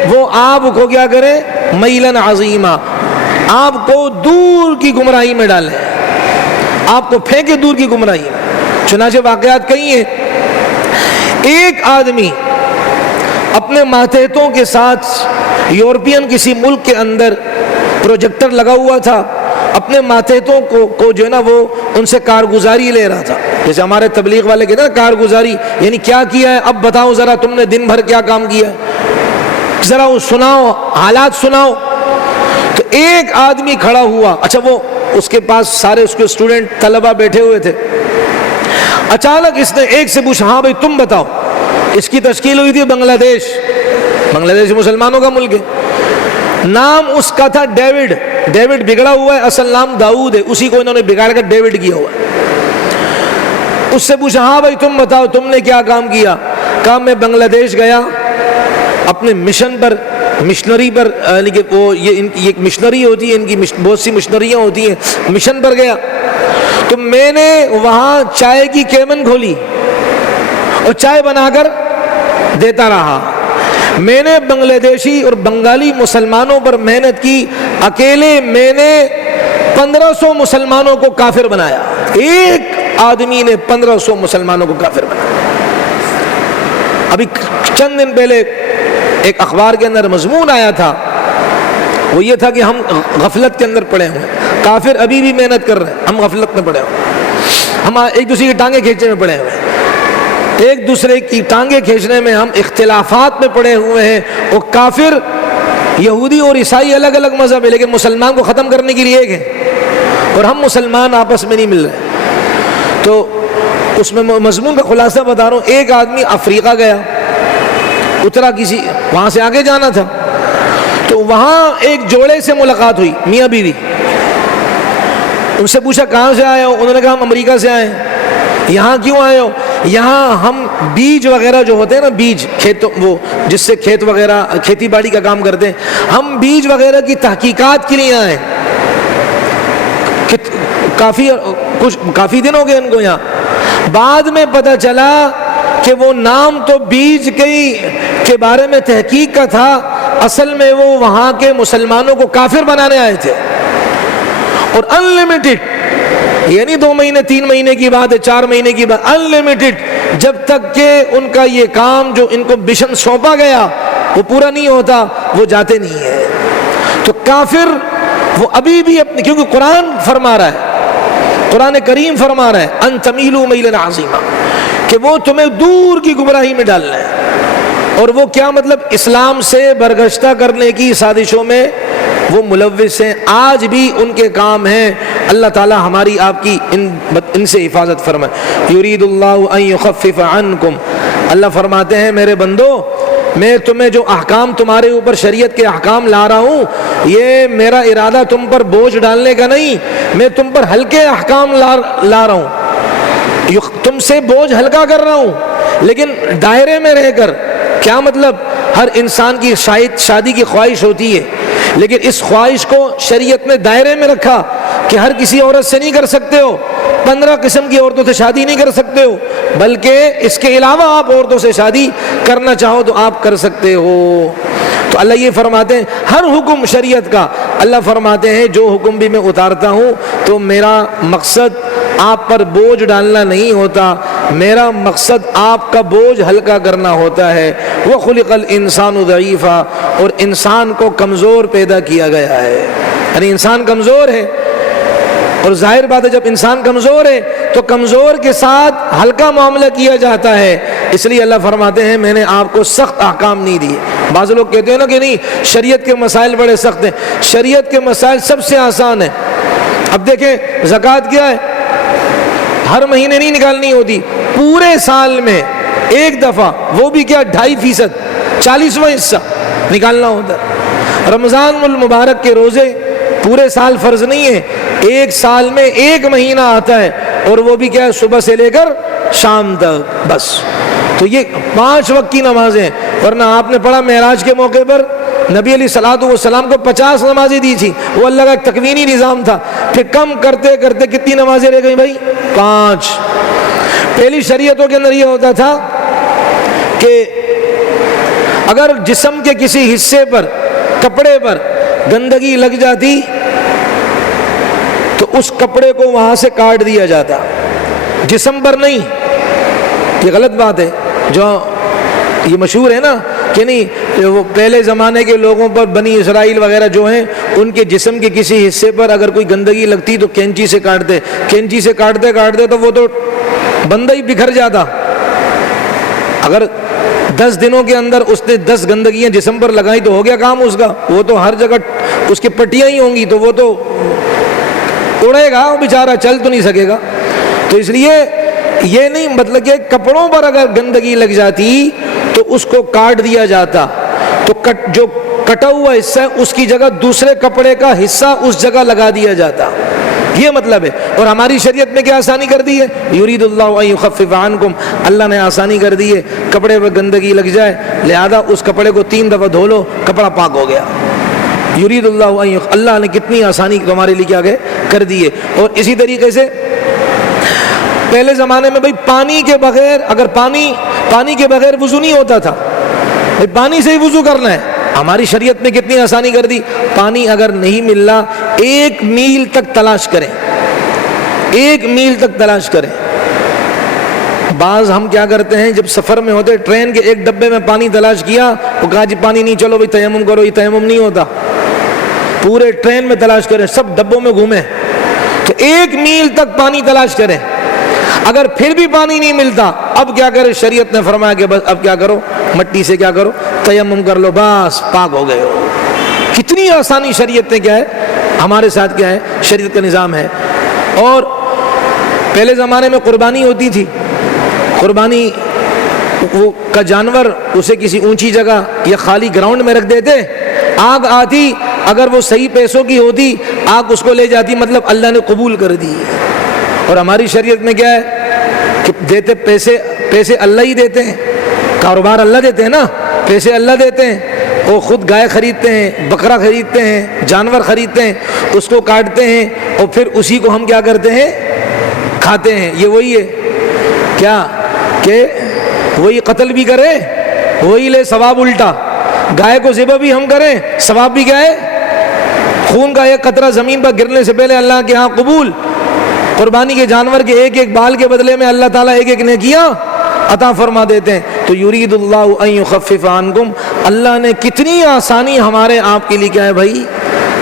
وہ آپ کو کیا کرے؟ میلن عظیما، آپ کو دور کی گمراہی میں ڈالیں، آپ کو پھینکے دور کی گمراہی میں۔ چنانچہ واقعات کئی ہیں، ایک آدمی اپنے ماتحتوں کے ساتھ یورپین کسی ملک کے اندر پروجیکٹر لگا ہوا تھا، اپنے ماتحتوں کو جو ہے نا وہ ان سے کارگزاری لے رہا تھا، جیسے ہمارے تبلیغ والے کہتے ہیں نا کارگزاری، یعنی کیا کیا ہے، اب بتاؤ ذرا تم نے دن بھر کیا کام کیا، ذرا وہ سناؤ، حالات سناؤ۔ تو ایک آدمی کھڑا ہوا، اچھا وہ اس کے پاس سارے اس کے اسٹوڈنٹ طلبہ بیٹھے ہوئے تھے، اچانک اس نے ایک سے پوچھا، ہاں بھائی تم بتاؤ، اس کی تشکیل ہوئی تھی بنگلہ دیش مسلمانوں کا ملک ہے، نام اس کا تھا ڈیوڈ بگڑا ہوا ہے، اصل نام داؤد ہے، اسی کو انہوں نے بگاڑ کر ڈیوڈ کیا ہوا ہے۔ اس سے پوچھا، ہاں بھائی تم بتاؤ تم نے کیا کام کیا؟ کہا میں بنگلہ دیش گیا اپنے مشن پر، مشنری پر، یعنی کہ وہ یہ ایک مشنری ہوتی ہے، ان کی بہت سی مشنریاں ہوتی ہیں، مشن پر گیا تو میں نے وہاں چائے کی کیمن کھولی اور چائے بنا کر دیتا رہا۔ میں نے بنگلہ دیشی اور بنگالی مسلمانوں پر محنت کی، اکیلے میں نے 1500 مسلمانوں کو کافر بنایا، ایک آدمی نے 1500 مسلمانوں کو کافر بنایا۔ ابھی چند دن پہلے ایک اخبار کے اندر مضمون آیا تھا، وہ یہ تھا کہ ہم غفلت کے اندر پڑے ہوئے، کافر ابھی بھی محنت کر رہے ہیں، ہم غفلت میں پڑے ہوئے، ہم ایک دوسرے کی ٹانگیں کھینچنے میں پڑے ہوئے ہیں، ایک دوسرے کی ٹانگیں کھینچنے میں ہم اختلافات میں پڑے ہوئے ہیں۔ وہ کافر یہودی اور عیسائی الگ الگ مذہب ہے، لیکن مسلمان کو ختم کرنے کے لیے ایک ہے، اور ہم مسلمان آپس میں نہیں مل رہے۔ تو اس میں مضمون کا خلاصہ بتا رہا ہوں، ایک آدمی افریقہ گیا، اترا کسی، وہاں سے آگے جانا تھا، تو وہاں ایک جوڑے سے ملاقات ہوئی، میاں بیوی۔ ان سے پوچھا کہاں سے آئے ہو؟ انہوں نے کہا ہم امریکہ سے آئے ہیں۔ یہاں کیوں آئے ہو؟ یہاں ہم بیج وغیرہ جو ہوتے ہیں نا، بیج کھیتوں، وہ جس سے کھیت وغیرہ کھیتی باڑی کا کام کرتے ہیں، ہم بیج وغیرہ کی تحقیقات کے لیے آئے ہیں۔ کافی دن ہو گئے ان کو یہاں۔ بعد میں پتہ چلا کہ وہ نام تو بیج کے بارے میں تحقیق کا تھا، اصل میں وہ وہاں کے مسلمانوں کو کافر بنانے آئے تھے، اور انلمیٹڈ، یعنی 2 مہینے 3 مہینے کی بات ہے، 4 مہینے کی بات، انلمیٹڈ، جب تک کہ ان کا یہ کام جو ان کو مشن سونپا گیا وہ پورا نہیں ہوتا وہ جاتے نہیں ہیں۔ تو کافر وہ ابھی بھی اپنے، کیونکہ قرآن فرما رہا ہے، قرآن کریم فرما رہا ہے ان تمیلوا میلا عظیما، کہ وہ تمہیں دور کی گمراہی میں ڈالنا ہے، اور وہ کیا مطلب؟ اسلام سے برگشتہ کرنے کی سازشوں میں وہ ملوث ہیں، آج بھی ان کے کام ہیں۔ اللہ تعالی ہماری آپ کی ان سے حفاظت فرمائے۔ یرید اللہ ان یخفف عنکم، اللہ فرماتے ہیں میرے بندو، میں تمہیں جو احکام تمہارے اوپر شریعت کے احکام لا رہا ہوں، یہ میرا ارادہ تم پر بوجھ ڈالنے کا نہیں، میں تم پر ہلکے احکام لا رہا ہوں، تم سے بوجھ ہلکا کر رہا ہوں، لیکن دائرے میں رہ کر۔ کیا مطلب؟ ہر انسان کی شادی کی خواہش ہوتی ہے، لیکن اس خواہش کو شریعت نے دائرے میں رکھا کہ ہر کسی عورت سے نہیں کر سکتے ہو، 15 قسم کی عورتوں سے شادی نہیں کر سکتے ہو، بلکہ اس کے علاوہ آپ عورتوں سے شادی کرنا چاہو تو آپ کر سکتے ہو۔ تو اللہ یہ فرماتے ہیں ہر حکم شریعت کا، اللہ فرماتے ہیں جو حکم بھی میں اتارتا ہوں تو میرا مقصد آپ پر بوجھ ڈالنا نہیں ہوتا، میرا مقصد آپ کا بوجھ ہلکا کرنا ہوتا ہے۔ وَخُلِقَ الْإِنسَانُ ضَعِيفًا، اور انسان کو کمزور پیدا کیا گیا ہے، یعنی انسان کمزور ہے، اور ظاہر بات ہے جب انسان کمزور ہے تو کمزور کے ساتھ ہلکا معاملہ کیا جاتا ہے. اس لیے اللہ فرماتے ہیں میں نے آپ کو سخت احکام نہیں دیے. بعض لوگ کہتے ہیں نا کہ نہیں شریعت کے مسائل بڑے سخت ہیں. شریعت کے مسائل سب سے آسان ہیں. اب دیکھیں زکوٰۃ کیا ہے, ہر مہینے نہیں نکالنی ہوتی, پورے سال میں ایک دفعہ, وہ بھی کیا 2.5%, 40واں حصہ نکالنا ہوتا ہے. رمضان المبارک کے روزے پورے سال فرض نہیں ہے, ایک سال میں ایک مہینہ آتا ہے, اور وہ بھی کیا ہے صبح سے لے کر شام تک بس. تو یہ 5 وقت کی نمازیں. ورنہ آپ نے پڑھا معراج کے موقع پر نبی علیہ الصلوۃ والسلام کو 50 نمازیں دی تھی. وہ اللہ کا ایک تکوینی نظام تھا. پھر کم کرتے کرتے کتنی نمازیں رہ گئی بھائی؟ 5. پہلی شریعتوں کے اندر یہ ہوتا تھا کہ اگر جسم کے کسی حصے پر, کپڑے پر گندگی لگ جاتی تو اس کپڑے کو وہاں سے کاٹ دیا جاتا, جسم پر نہیں. یہ غلط بات ہے. جو یہ مشہور ہے نا کہ نہیں, وہ پہلے زمانے کے لوگوں پر, بنی اسرائیل وغیرہ جو ہیں, ان کے جسم کے کسی حصے پر اگر کوئی گندگی لگتی تو کینچی سے کاٹتے. کینچی سے کاٹتے کاٹتے تو وہ تو بندہ ہی بکھر جاتا. اگر 10 دنوں کے اندر اس نے 10 گندگیاں جسم پر لگائی تو ہو گیا کام اس کا. وہ تو ہر جگہ اس کی پٹیاں ہی ہوں گی, تو وہ تو اڑے گا, وہ بیچارہ چل تو نہیں سکے گا. تو اس لیے یہ نہیں, مطلب کہ کپڑوں پر اگر گندگی لگ جاتی تو اس کو کاٹ دیا جاتا, تو جو کٹا ہوا حصہ ہے اس کی جگہ دوسرے کپڑے کا حصہ اس جگہ لگا دیا جاتا. یہ مطلب ہے. اور ہماری شریعت میں کیا آسانی کر دی ہے؟ یرید اللہ ان یخفف عنکم, اللہ نے آسانی کر دی ہے. کپڑے پر گندگی لگ جائے لہذا اس کپڑے کو 3 دفعہ دھو لو, کپڑا پاک ہو گیا. یرید اللہ ان, اللہ نے کتنی آسانی تمہارے لیے کیا کر دی ہے. اور اسی طریقے سے پہلے زمانے میں بھائی پانی کے بغیر, اگر پانی کے بغیر وضو نہیں ہوتا تھا, بھائی پانی سے ہی وضو کرنا ہے. ہماری شریعت نے کتنی آسانی کر دی. پانی اگر نہیں مل رہا 1 میل تک تلاش کریں, 1 میل تک تلاش کریں. بعض ہم کیا کرتے ہیں, جب سفر میں ہوتے ٹرین کے ایک ڈبے میں پانی تلاش کیا, وہ کہا جی پانی نہیں, چلو بھائی تیمم کرو. یہ تیمم نہیں ہوتا. پورے ٹرین میں تلاش کریں, سب ڈبوں میں گھومیں, تو 1 میل تک پانی تلاش کریں. اگر پھر بھی پانی نہیں ملتا, اب کیا کرے؟ شریعت نے فرمایا کہ بس اب کیا کرو, مٹی سے کیا کرو, تیمم کر لو, بس پاک ہو گئے ہو. کتنی آسانی شریعت نے کیا ہے ہمارے ساتھ کیا ہے, شریعت کا نظام ہے. اور پہلے زمانے میں قربانی ہوتی تھی. قربانی وہ کا جانور اسے کسی اونچی جگہ یا خالی گراؤنڈ میں رکھ دیتے, آگ آتی, اگر وہ صحیح پیسوں کی ہوتی آگ اس کو لے جاتی, مطلب اللہ نے قبول کر دی. اور ہماری شریعت میں کیا ہے کہ دیتے پیسے اللہ ہی دیتے ہیں, کاروبار اللہ دیتے ہیں نا, پیسے اللہ دیتے ہیں. وہ خود گائے خریدتے ہیں, بکرا خریدتے ہیں, جانور خریدتے ہیں, اس کو کاٹتے ہیں, اور پھر اسی کو ہم کیا کرتے ہیں, کھاتے ہیں. یہ وہی ہے کیا کہ وہی قتل بھی کرے, وہی لے ثواب الٹا. گائے کو ذبح بھی ہم کریں, ثواب بھی کیا ہے, خون کا ایک قطرہ زمین پر گرنے سے پہلے اللہ کے ہاں قبول. قربانی کے جانور کے ایک ایک بال کے بدلے میں اللہ تعالیٰ ایک ایک نیکیاں عطا فرما دیتے ہیں. تو یرید اللہ ان یخفف عنکم, اللہ نے کتنی آسانی ہمارے آپ کے لیے کیا ہے بھائی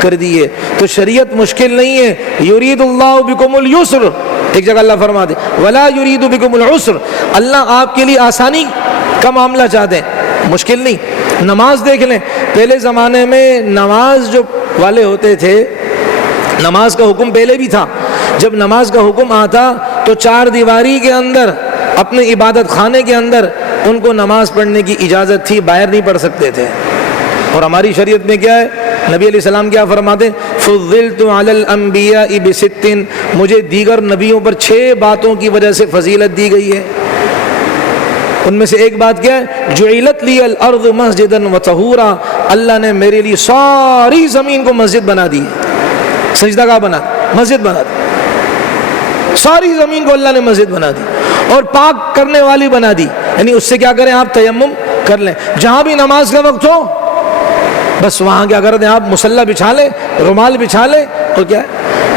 کر دی ہے. تو شریعت مشکل نہیں ہے. یرید اللہ بکم اليسر, ایک جگہ اللہ فرماتے ولا یرید بکم العسر, اللہ آپ کے لیے آسانی کا معاملہ چاہتے ہیں, مشکل نہیں. نماز دیکھ لیں, پہلے زمانے میں نماز جو والے ہوتے تھے, نماز کا حکم پہلے بھی تھا. جب نماز کا حکم آتا تو 4 دیواری کے اندر, اپنے عبادت خانے کے اندر ان کو نماز پڑھنے کی اجازت تھی, باہر نہیں پڑھ سکتے تھے. اور ہماری شریعت میں کیا ہے, نبی علیہ السلام کیا فرماتے, فضلت علی الانبیاء بست, مجھے دیگر نبیوں پر 6 باتوں کی وجہ سے فضیلت دی گئی ہے. ان میں سے ایک بات کیا ہے, جعلت لی الارض مسجدا وطہورا, اللہ نے میرے لیے ساری زمین کو مسجد بنا دی. سجدہ گاہ بنا, مسجد بنا دی, ساری زمین کو اللہ نے مسجد بنا دی, اور پاک کرنے والی بنا دی. یعنی اس سے کیا کریں, آپ تیمم کر لیں, جہاں بھی نماز کا وقت ہو بس وہاں کیا کر دیں, آپ مصلی بچھا لیں, رومال بچھا لیں, اور کیا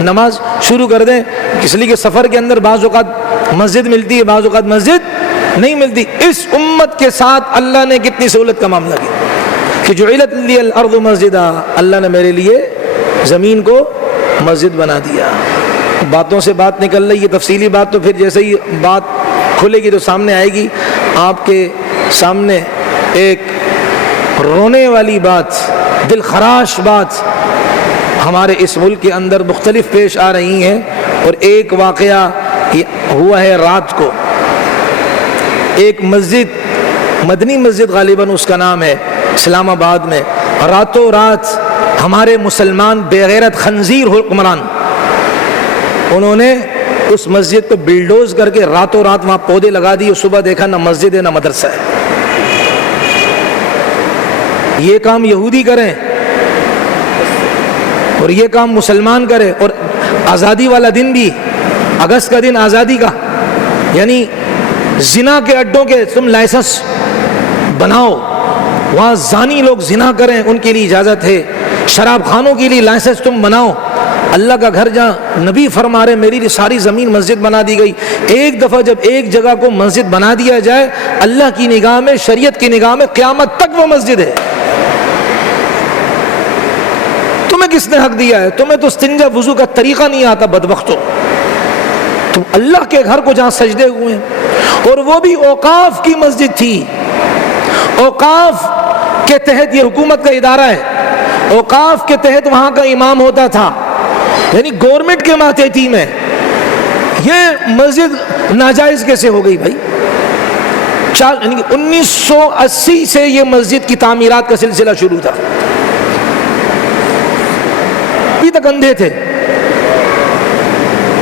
نماز شروع کر دیں. اس لیے کہ سفر کے اندر بعض اوقات مسجد ملتی ہے, بعض اوقات مسجد نہیں ملتی. اس امت کے ساتھ اللہ نے کتنی سہولت کا معاملہ کیا کہ جعلت لی الارض مسجدا, اللہ نے میرے لیے زمین کو مسجد بنا دیا. باتوں سے بات نکل رہی ہے، تفصیلی بات تو پھر جیسے ہی بات کھلے گی تو سامنے آئے گی. آپ کے سامنے ایک رونے والی بات، دل خراش بات ہمارے اس ملک کے اندر مختلف پیش آ رہی ہیں. اور ایک واقعہ ہوا ہے رات کو، ایک مسجد، مدنی مسجد غالباً اس کا نام ہے، اسلام آباد میں راتوں رات ہمارے مسلمان بے غیرت خنزیر حکمران، انہوں نے اس مسجد کو بلڈوز کر کے راتوں رات وہاں پودے لگا دیے. صبح دیکھا نہ مسجد ہے نہ مدرسہ ہے. یہ کام یہودی کریں اور یہ کام مسلمان کرے. اور آزادی والا دن بھی، اگست کا دن آزادی کا، یعنی زنا کے اڈوں کے تم لائسنس بناؤ، وہاں زانی لوگ زنا کریں ان کے لیے اجازت ہے. شراب خانوں کے لیے لائسنس تم بناؤ. اللہ کا گھر جہاں نبی فرما رہے میری ساری زمین مسجد بنا دی گئی. ایک دفعہ جب ایک جگہ کو مسجد بنا دیا جائے، اللہ کی نگاہ میں، شریعت کی نگاہ میں قیامت تک وہ مسجد ہے. تمہیں کس نے حق دیا ہے؟ تمہیں تو استنجا وضو کا طریقہ نہیں آتا بدبختو. تم اللہ کے گھر کو جہاں سجدے ہوئے ہیں، اور وہ بھی اوقاف کی مسجد تھی. اوقاف کے تحت یہ حکومت کا ادارہ ہے، اوقاف کے تحت وہاں کا امام ہوتا تھا، یعنی گورنمنٹ کے ماتحتی میں. یہ مسجد ناجائز کیسے ہو گئی بھائی؟ یعنی 1980 سے یہ مسجد کی تعمیرات کا سلسلہ شروع تھا. ابھی تک اندھے تھے.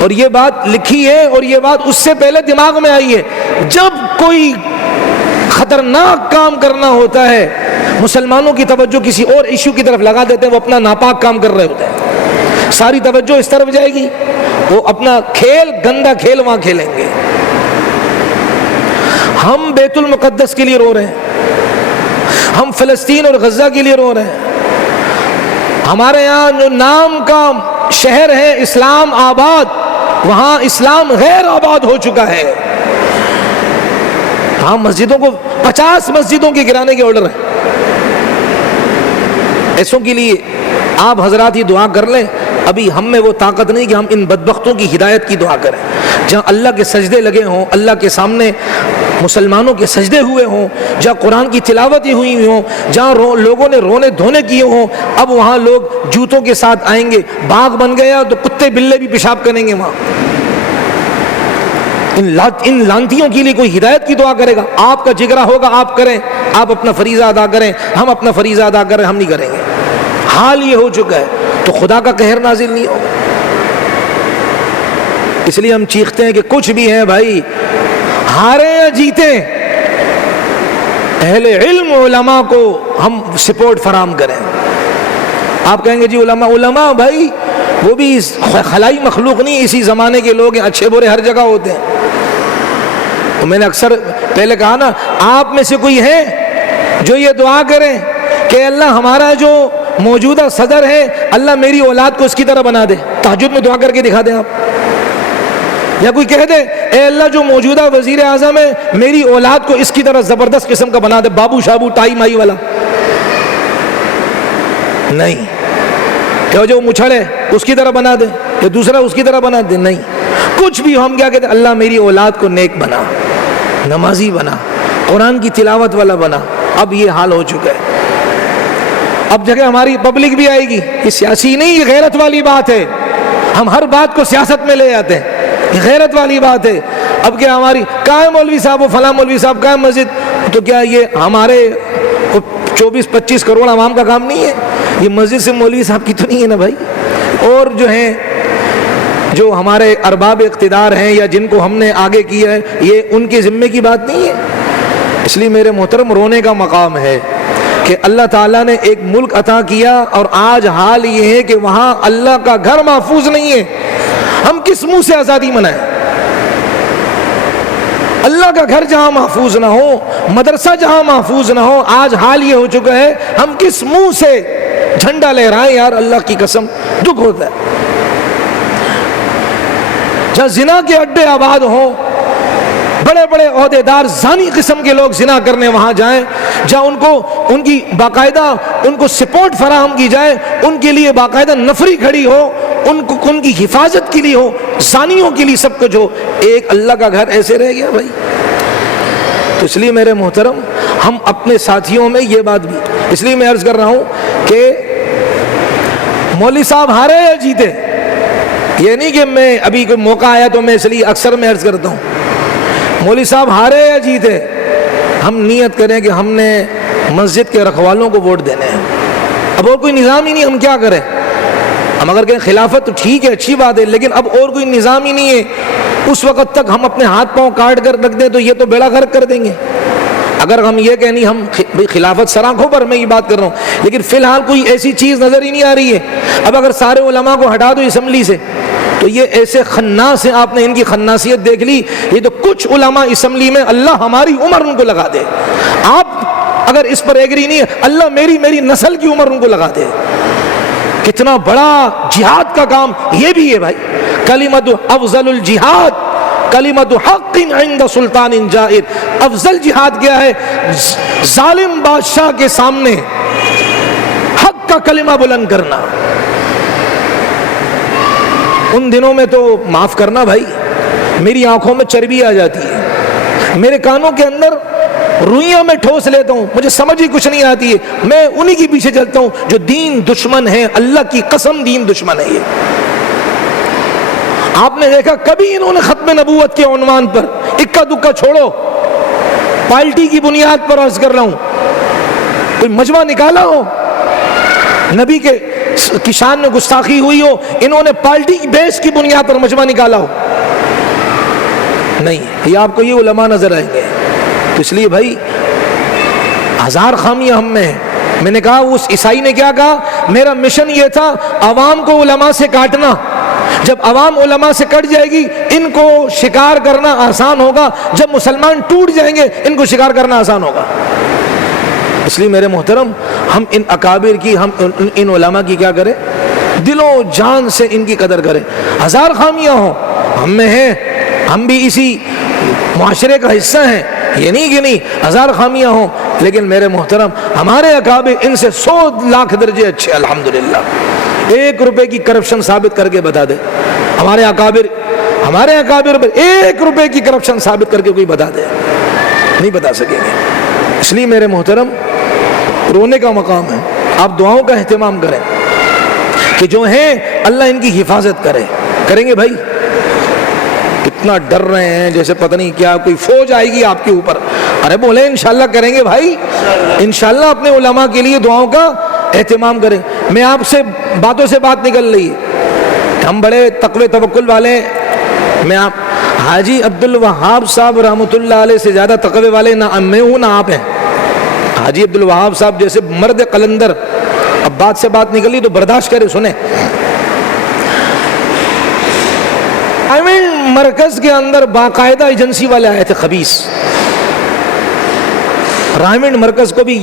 اور یہ بات لکھی ہے، اور یہ بات اس سے پہلے دماغ میں آئی ہے. جب کوئی خطرناک کام کرنا ہوتا ہے، مسلمانوں کی توجہ کسی اور ایشو کی طرف لگا دیتے ہیں، وہ اپنا ناپاک کام کر رہے ہوتے ہیں، ساری توجہ اس طرف جائے گی، وہ اپنا کھیل، گندا کھیل وہاں کھیلیں گے. ہم بیت المقدس کے لیے رو رہے ہیں، ہم فلسطین اور غزہ کے لیے رو رہے ہیں. ہمارے یہاں جو نام کا شہر ہے اسلام آباد، وہاں اسلام غیر آباد ہو چکا ہے. ہاں مسجدوں کو 50 مسجدوں کے گرانے کے آرڈر ہیں. ایسوں کے لیے آپ حضرات ہی دعا کر لیں. ابھی ہم میں وہ طاقت نہیں کہ ہم ان بدبختوں کی ہدایت کی دعا کریں. جہاں اللہ کے سجدے لگے ہوں، اللہ کے سامنے مسلمانوں کے سجدے ہوئے ہوں، جہاں قرآن کی تلاوتیں ہوئی ہوں، جہاں لوگوں نے رونے دھونے کیے ہوں، اب وہاں لوگ جوتوں کے ساتھ آئیں گے. باغ بن گیا تو کتے بلے بھی پیشاب کریں گے وہاں. ان لانتیوں کے لیے کوئی ہدایت کی دعا کرے گا؟ آپ کا جگرا ہوگا آپ کریں، آپ اپنا فریضہ ادا کریں، ہم اپنا فریضہ ادا کریں، ہم نہیں کریں گے. حال یہ ہو چکا ہے تو خدا کا قہر نازل نہیں ہوگا. اس لیے ہم چیختے ہیں کہ کچھ بھی ہے بھائی، ہارے یا جیتے، اہل علم علماء کو ہم سپورٹ فراہم کریں. آپ کہیں گے جی علماء بھائی وہ بھی خلائی مخلوق نہیں، اسی زمانے کے لوگ ہیں، اچھے برے ہر جگہ ہوتے ہیں. تو میں نے اکثر پہلے کہا نا، آپ میں سے کوئی ہے جو یہ دعا کریں کہ اللہ ہمارا جو موجودہ صدر ہے، اللہ میری اولاد کو اس کی طرح بنا دے. تہجد میں دعا کر کے دکھا دیں آپ. یا کوئی کہہ دے اے اللہ جو موجودہ وزیر اعظم ہے، میری اولاد کو اس کی طرح زبردست قسم کا بنا دے، بابو شابو ٹائی مائی والا. نہیں کہ جو مچھڑ ہے اس کی طرح بنا دے، یا دوسرا اس کی طرح بنا دے. نہیں، کچھ بھی. ہم کیا کہتے ہیں؟ اللہ میری اولاد کو نیک بنا، نمازی بنا، قرآن کی تلاوت والا بنا. اب یہ حال ہو چکا ہے. اب جگہ ہماری پبلک بھی آئے گی. یہ سیاسی نہیں، یہ غیرت والی بات ہے. ہم ہر بات کو سیاست میں لے آتے ہیں، یہ غیرت والی بات ہے. اب کیا ہماری کہاں ہے مولوی صاحب، وہ فلاں مولوی صاحب کہاں ہے مسجد؟ تو کیا یہ ہمارے 24-25 کروڑ عوام کا کام نہیں ہے؟ یہ مسجد سے مولوی صاحب کی تو نہیں ہے نا بھائی. اور جو ہیں، جو ہمارے ارباب اقتدار ہیں یا جن کو ہم نے آگے کیا ہے، یہ ان کے ذمے کی بات نہیں ہے. اس لیے میرے محترم رونے کا مقام ہے کہ اللہ تعالیٰ نے ایک ملک عطا کیا اور آج حال یہ ہے کہ وہاں اللہ کا گھر محفوظ نہیں ہے. ہم کس منہ سے آزادی منائیں؟ اللہ کا گھر جہاں محفوظ نہ ہو، مدرسہ جہاں محفوظ نہ ہو، آج حال یہ ہو چکا ہے ہم کس منہ سے جھنڈا لہرائیں؟ یار اللہ کی قسم دکھ ہوتا ہے. جہاں زنا کے اڈے آباد ہوں، بڑے بڑے عہدیدار زانی قسم کے لوگ زنا کرنے وہاں جائیں، جہاں ان کی باقاعدہ ان کو سپورٹ فراہم کی جائے، ان کے لیے باقاعدہ نفری کھڑی ہو، ان کی حفاظت کے لیے ہو، زانیوں کے لیے سب کچھ ہو، ایک اللہ کا گھر ایسے رہ گیا بھائی۔ تو اس لیے میرے محترم، ہم اپنے ساتھیوں میں یہ بات بھی، اس لیے میں عرض کر رہا ہوں کہ مولوی صاحب ہارے یا جیتے، یہ نہیں کہ میں ابھی کوئی موقع آیا تو میں اس لیے اکثر میں عرض کرتا ہوں، مولوی صاحب ہارے یا جیتے، ہم نیت کریں کہ ہم نے مسجد کے رکھوالوں کو ووٹ دینے ہیں۔ اب اور کوئی نظام ہی نہیں، ہم کیا کریں؟ ہم اگر کہیں خلافت تو ٹھیک ہے، اچھی بات ہے، لیکن اب اور کوئی نظام ہی نہیں ہے، اس وقت تک ہم اپنے ہاتھ پاؤں کاٹ کر رکھ دیں تو یہ تو بیڑا غرق کر دیں گے۔ اگر ہم یہ کہیں نہیں ہم خلافت سر آنکھوں پر، میں یہ بات کر رہا ہوں، لیکن فی الحال کوئی ایسی چیز نظر ہی نہیں آ رہی ہے۔ اب اگر سارے علماء کو ہٹا دو اسمبلی سے تو یہ ایسے خناس ہیں، آپ نے ان کی خناسیت دیکھ لی، یہ تو کچھ علماء اسمبلی میں اللہ ہماری عمر ان کو لگا دے، آپ اگر اس پر ایگری نہیں ہے، اللہ میری نسل کی عمر ان کو لگا دے۔ کتنا بڑا جہاد کا کام یہ بھی ہے بھائی، کلمۃ افضل الجہاد کلمۃ حق عند سلطان جائر، افضل جہاد کیا ہے؟ ظالم بادشاہ کے سامنے حق کا کلمہ بلند کرنا۔ ان دنوں میں تو معاف کرنا بھائی، میری آنکھوں میں چربی آ جاتی ہے، میرے کانوں کے اندر روئیاں میں ٹھوس لیتا ہوں، مجھے سمجھ ہی کچھ نہیں آتی ہے، میں انہی کے پیچھے چلتا ہوں جو دین دشمن ہے، اللہ کی قسم دین دشمن ہے۔ یہ آپ نے دیکھا کبھی انہوں نے ختم نبوت کے عنوان پر، اکا دکا چھوڑو، پارٹی کی بنیاد پر عرض کر رہا ہوں، کوئی مجمع نکالا ہو، نبی کی شان میں گستاخی ہوئی ہو، انہوں نے پارٹی کی بیس کی بنیاد پر مجمع نکالا ہو؟ نہیں، یہ آپ کو یہ علماء نظر آئیں گے۔ تو اس لیے بھائی ہزار خامیاں ہم میں ہیں۔ میں نے کہا اس عیسائی نے کیا کہا، میرا مشن یہ تھا عوام کو علماء سے کاٹنا، جب عوام علماء سے کٹ جائے گی ان کو شکار کرنا آسان ہوگا، جب مسلمان ٹوٹ جائیں گے ان کو شکار کرنا آسان ہوگا۔ اس لیے میرے محترم، ہم ان اکابر کی، ہم ان علماء کی کیا کریں؟ دل و جان سے ان کی قدر کریں، ہزار خامیاں ہوں ہم میں ہیں، ہم بھی اسی معاشرے کا حصہ ہیں، یہ نہیں کہ نہیں ہزار خامیاں ہوں، لیکن میرے محترم ہمارے اکابر ان سے 100 لاکھ درجے اچھے، الحمدللہ۔ 1 روپے کی کرپشن ثابت کر کے بتا دے، ہمارے اکابر پر 1 روپے کی کرپشن ثابت کر کے کوئی بتا دے، نہیں بتا سکیں گے۔ اس لیے میرے محترم رونے کا مقام ہے، آپ دعاؤں کا اہتمام کریں کہ جو ہیں اللہ ان کی حفاظت کریں گے بھائی۔ کتنا ڈر رہے ہیں جیسے پتہ نہیں کیا کوئی فوج آئے گی آپ کے اوپر، ارے بولے انشاءاللہ کریں گے بھائی، انشاءاللہ اپنے علماء کے لیے دعاؤں کا اہتمام کریں۔ میں آپ سے باتوں سے بات نکل رہی ہے، ہم بڑے تقوی توکل والے، میں آپ حاجی عبد الوہاب صاحب رحمۃ اللہ علیہ سے زیادہ تقوی والے نہ میں ہوں نہ آپ ہیں۔ حاجی عبد الوہاب صاحب جیسے مرد قلندر، اب بات سے بات نکلی تو برداشت کرے، سنیں۔ مرکز کے اندر باقاعدہ ایجنسی والے آئے تھے خبیث، رائمنڈ مرکز کو بھی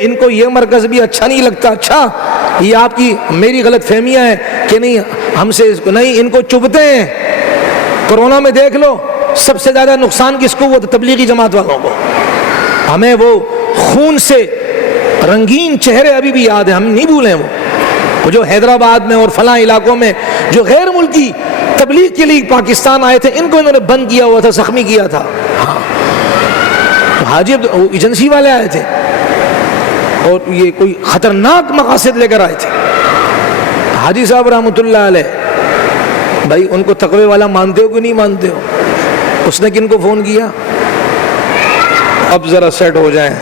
ان کو یہ مرکز بھی اچھا نہیں لگتا، اچھا یہ آپ کی میری غلط فہمیاں ہیں کہ نہیں ہم سے نہیں، ان کو چبھتے ہیں۔ کرونا میں دیکھ لو سب سے زیادہ نقصان کس کو ہوا تھا؟ تبلیغی جماعت والوں کو۔ ہمیں وہ خون سے رنگین چہرے ابھی بھی یاد ہیں، ہم نہیں بھولیں وہ جو حیدرآباد میں اور فلاں علاقوں میں جو غیر ملکی تبلیغ کے لیے پاکستان آئے تھے، ان کو انہوں نے بند کیا ہوا تھا، زخمی کیا تھا۔ ہاں حاجی ایجنسی والے آئے تھے اور یہ کوئی خطرناک مقاصد لے کر آئے تھے۔ حاجی صاحب رحمۃ اللہ علیہ بھائی ان کو تقوی والا مانتے ہو کہ نہیں مانتے ہو؟ اس نے کن کو فون کیا؟ اب ذرا سیٹ ہو جائیں،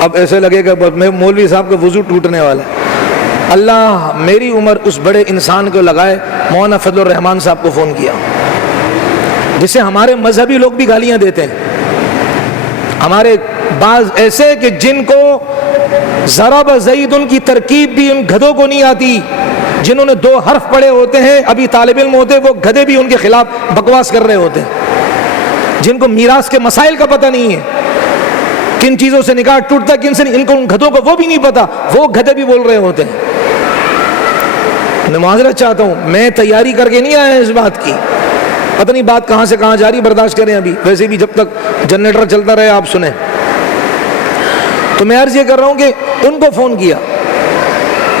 اب ایسے لگے گا مولوی صاحب کا وضو ٹوٹنے والا ہے۔ اللہ میری عمر اس بڑے انسان کو لگائے، مولانا فضل الرحمان صاحب کو فون کیا، جسے ہمارے مذہبی لوگ بھی گالیاں دیتے ہیں، ہمارے بعض ایسے کہ جن کو ضرب زید ان کی ترکیب بھی ان گدھوں کو نہیں آتی، جنہوں نے 2 حرف پڑھے ہوتے ہیں، ابھی طالب علم ہوتے، وہ گدھے بھی ان کے خلاف بکواس کر رہے ہوتے ہیں، جن کو میراث کے مسائل کا پتہ نہیں ہے، کن چیزوں سے نکاح ٹوٹتا کن سے نہیں، ان کو ان گدھوں کو وہ بھی نہیں پتا، وہ گدھے بھی بول رہے ہوتے ہیں۔ میں معذرت چاہتا ہوں، میں تیاری کر کے نہیں آیا اس بات کی، پتہ نہیں بات کہاں سے کہاں جا رہی، برداشت کریں ابھی، ویسے بھی جب تک جنریٹر چلتا رہے آپ سنیں. تو میں عرض یہ کر رہا ہوں کہ ان کو فون کیا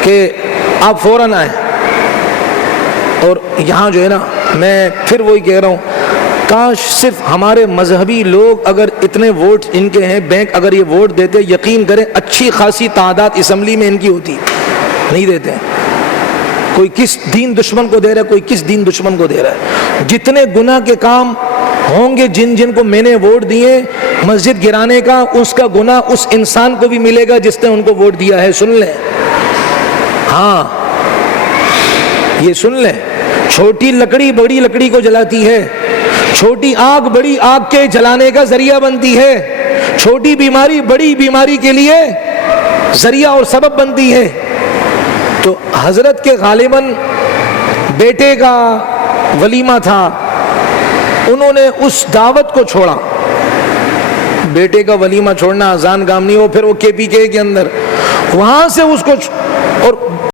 کہ آپ فوراً آئیں. اور یہاں جو ہے نا، میں پھر وہی کہہ رہا ہوں، کاش صرف ہمارے مذہبی لوگ اگر اتنے ووٹ ان کے ہیں، بینک اگر یہ ووٹ دیتے، یقین کریں اچھی خاصی تعداد اسمبلی میں ان کی ہوتی. نہیں دیتے ہیں. کوئی کس دین دشمن کو دے رہا ہے، کوئی کس دین دشمن کو دے رہا ہے. جتنے گناہ کے کام ہوں گے جن کو میں نے ووٹ دیے، مسجد گرانے کا، اس کا گناہ اس انسان کو بھی ملے گا جس نے ان کو ووٹ دیا ہے. سن لیں، ہاں یہ سن لیں. چھوٹی لکڑی بڑی لکڑی کو جلاتی ہے، چھوٹی آگ بڑی آگ کے جلانے کا ذریعہ بنتی ہے، چھوٹی بیماری بڑی بیماری کے لیے ذریعہ اور سبب بنتی ہے. تو حضرت کے غالباً بیٹے کا ولیمہ تھا، انہوں نے اس دعوت کو چھوڑا. بیٹے کا ولیمہ چھوڑنا آسان کام نہیں ہو. پھر وہ کے پی کے اندر وہاں سے اس کو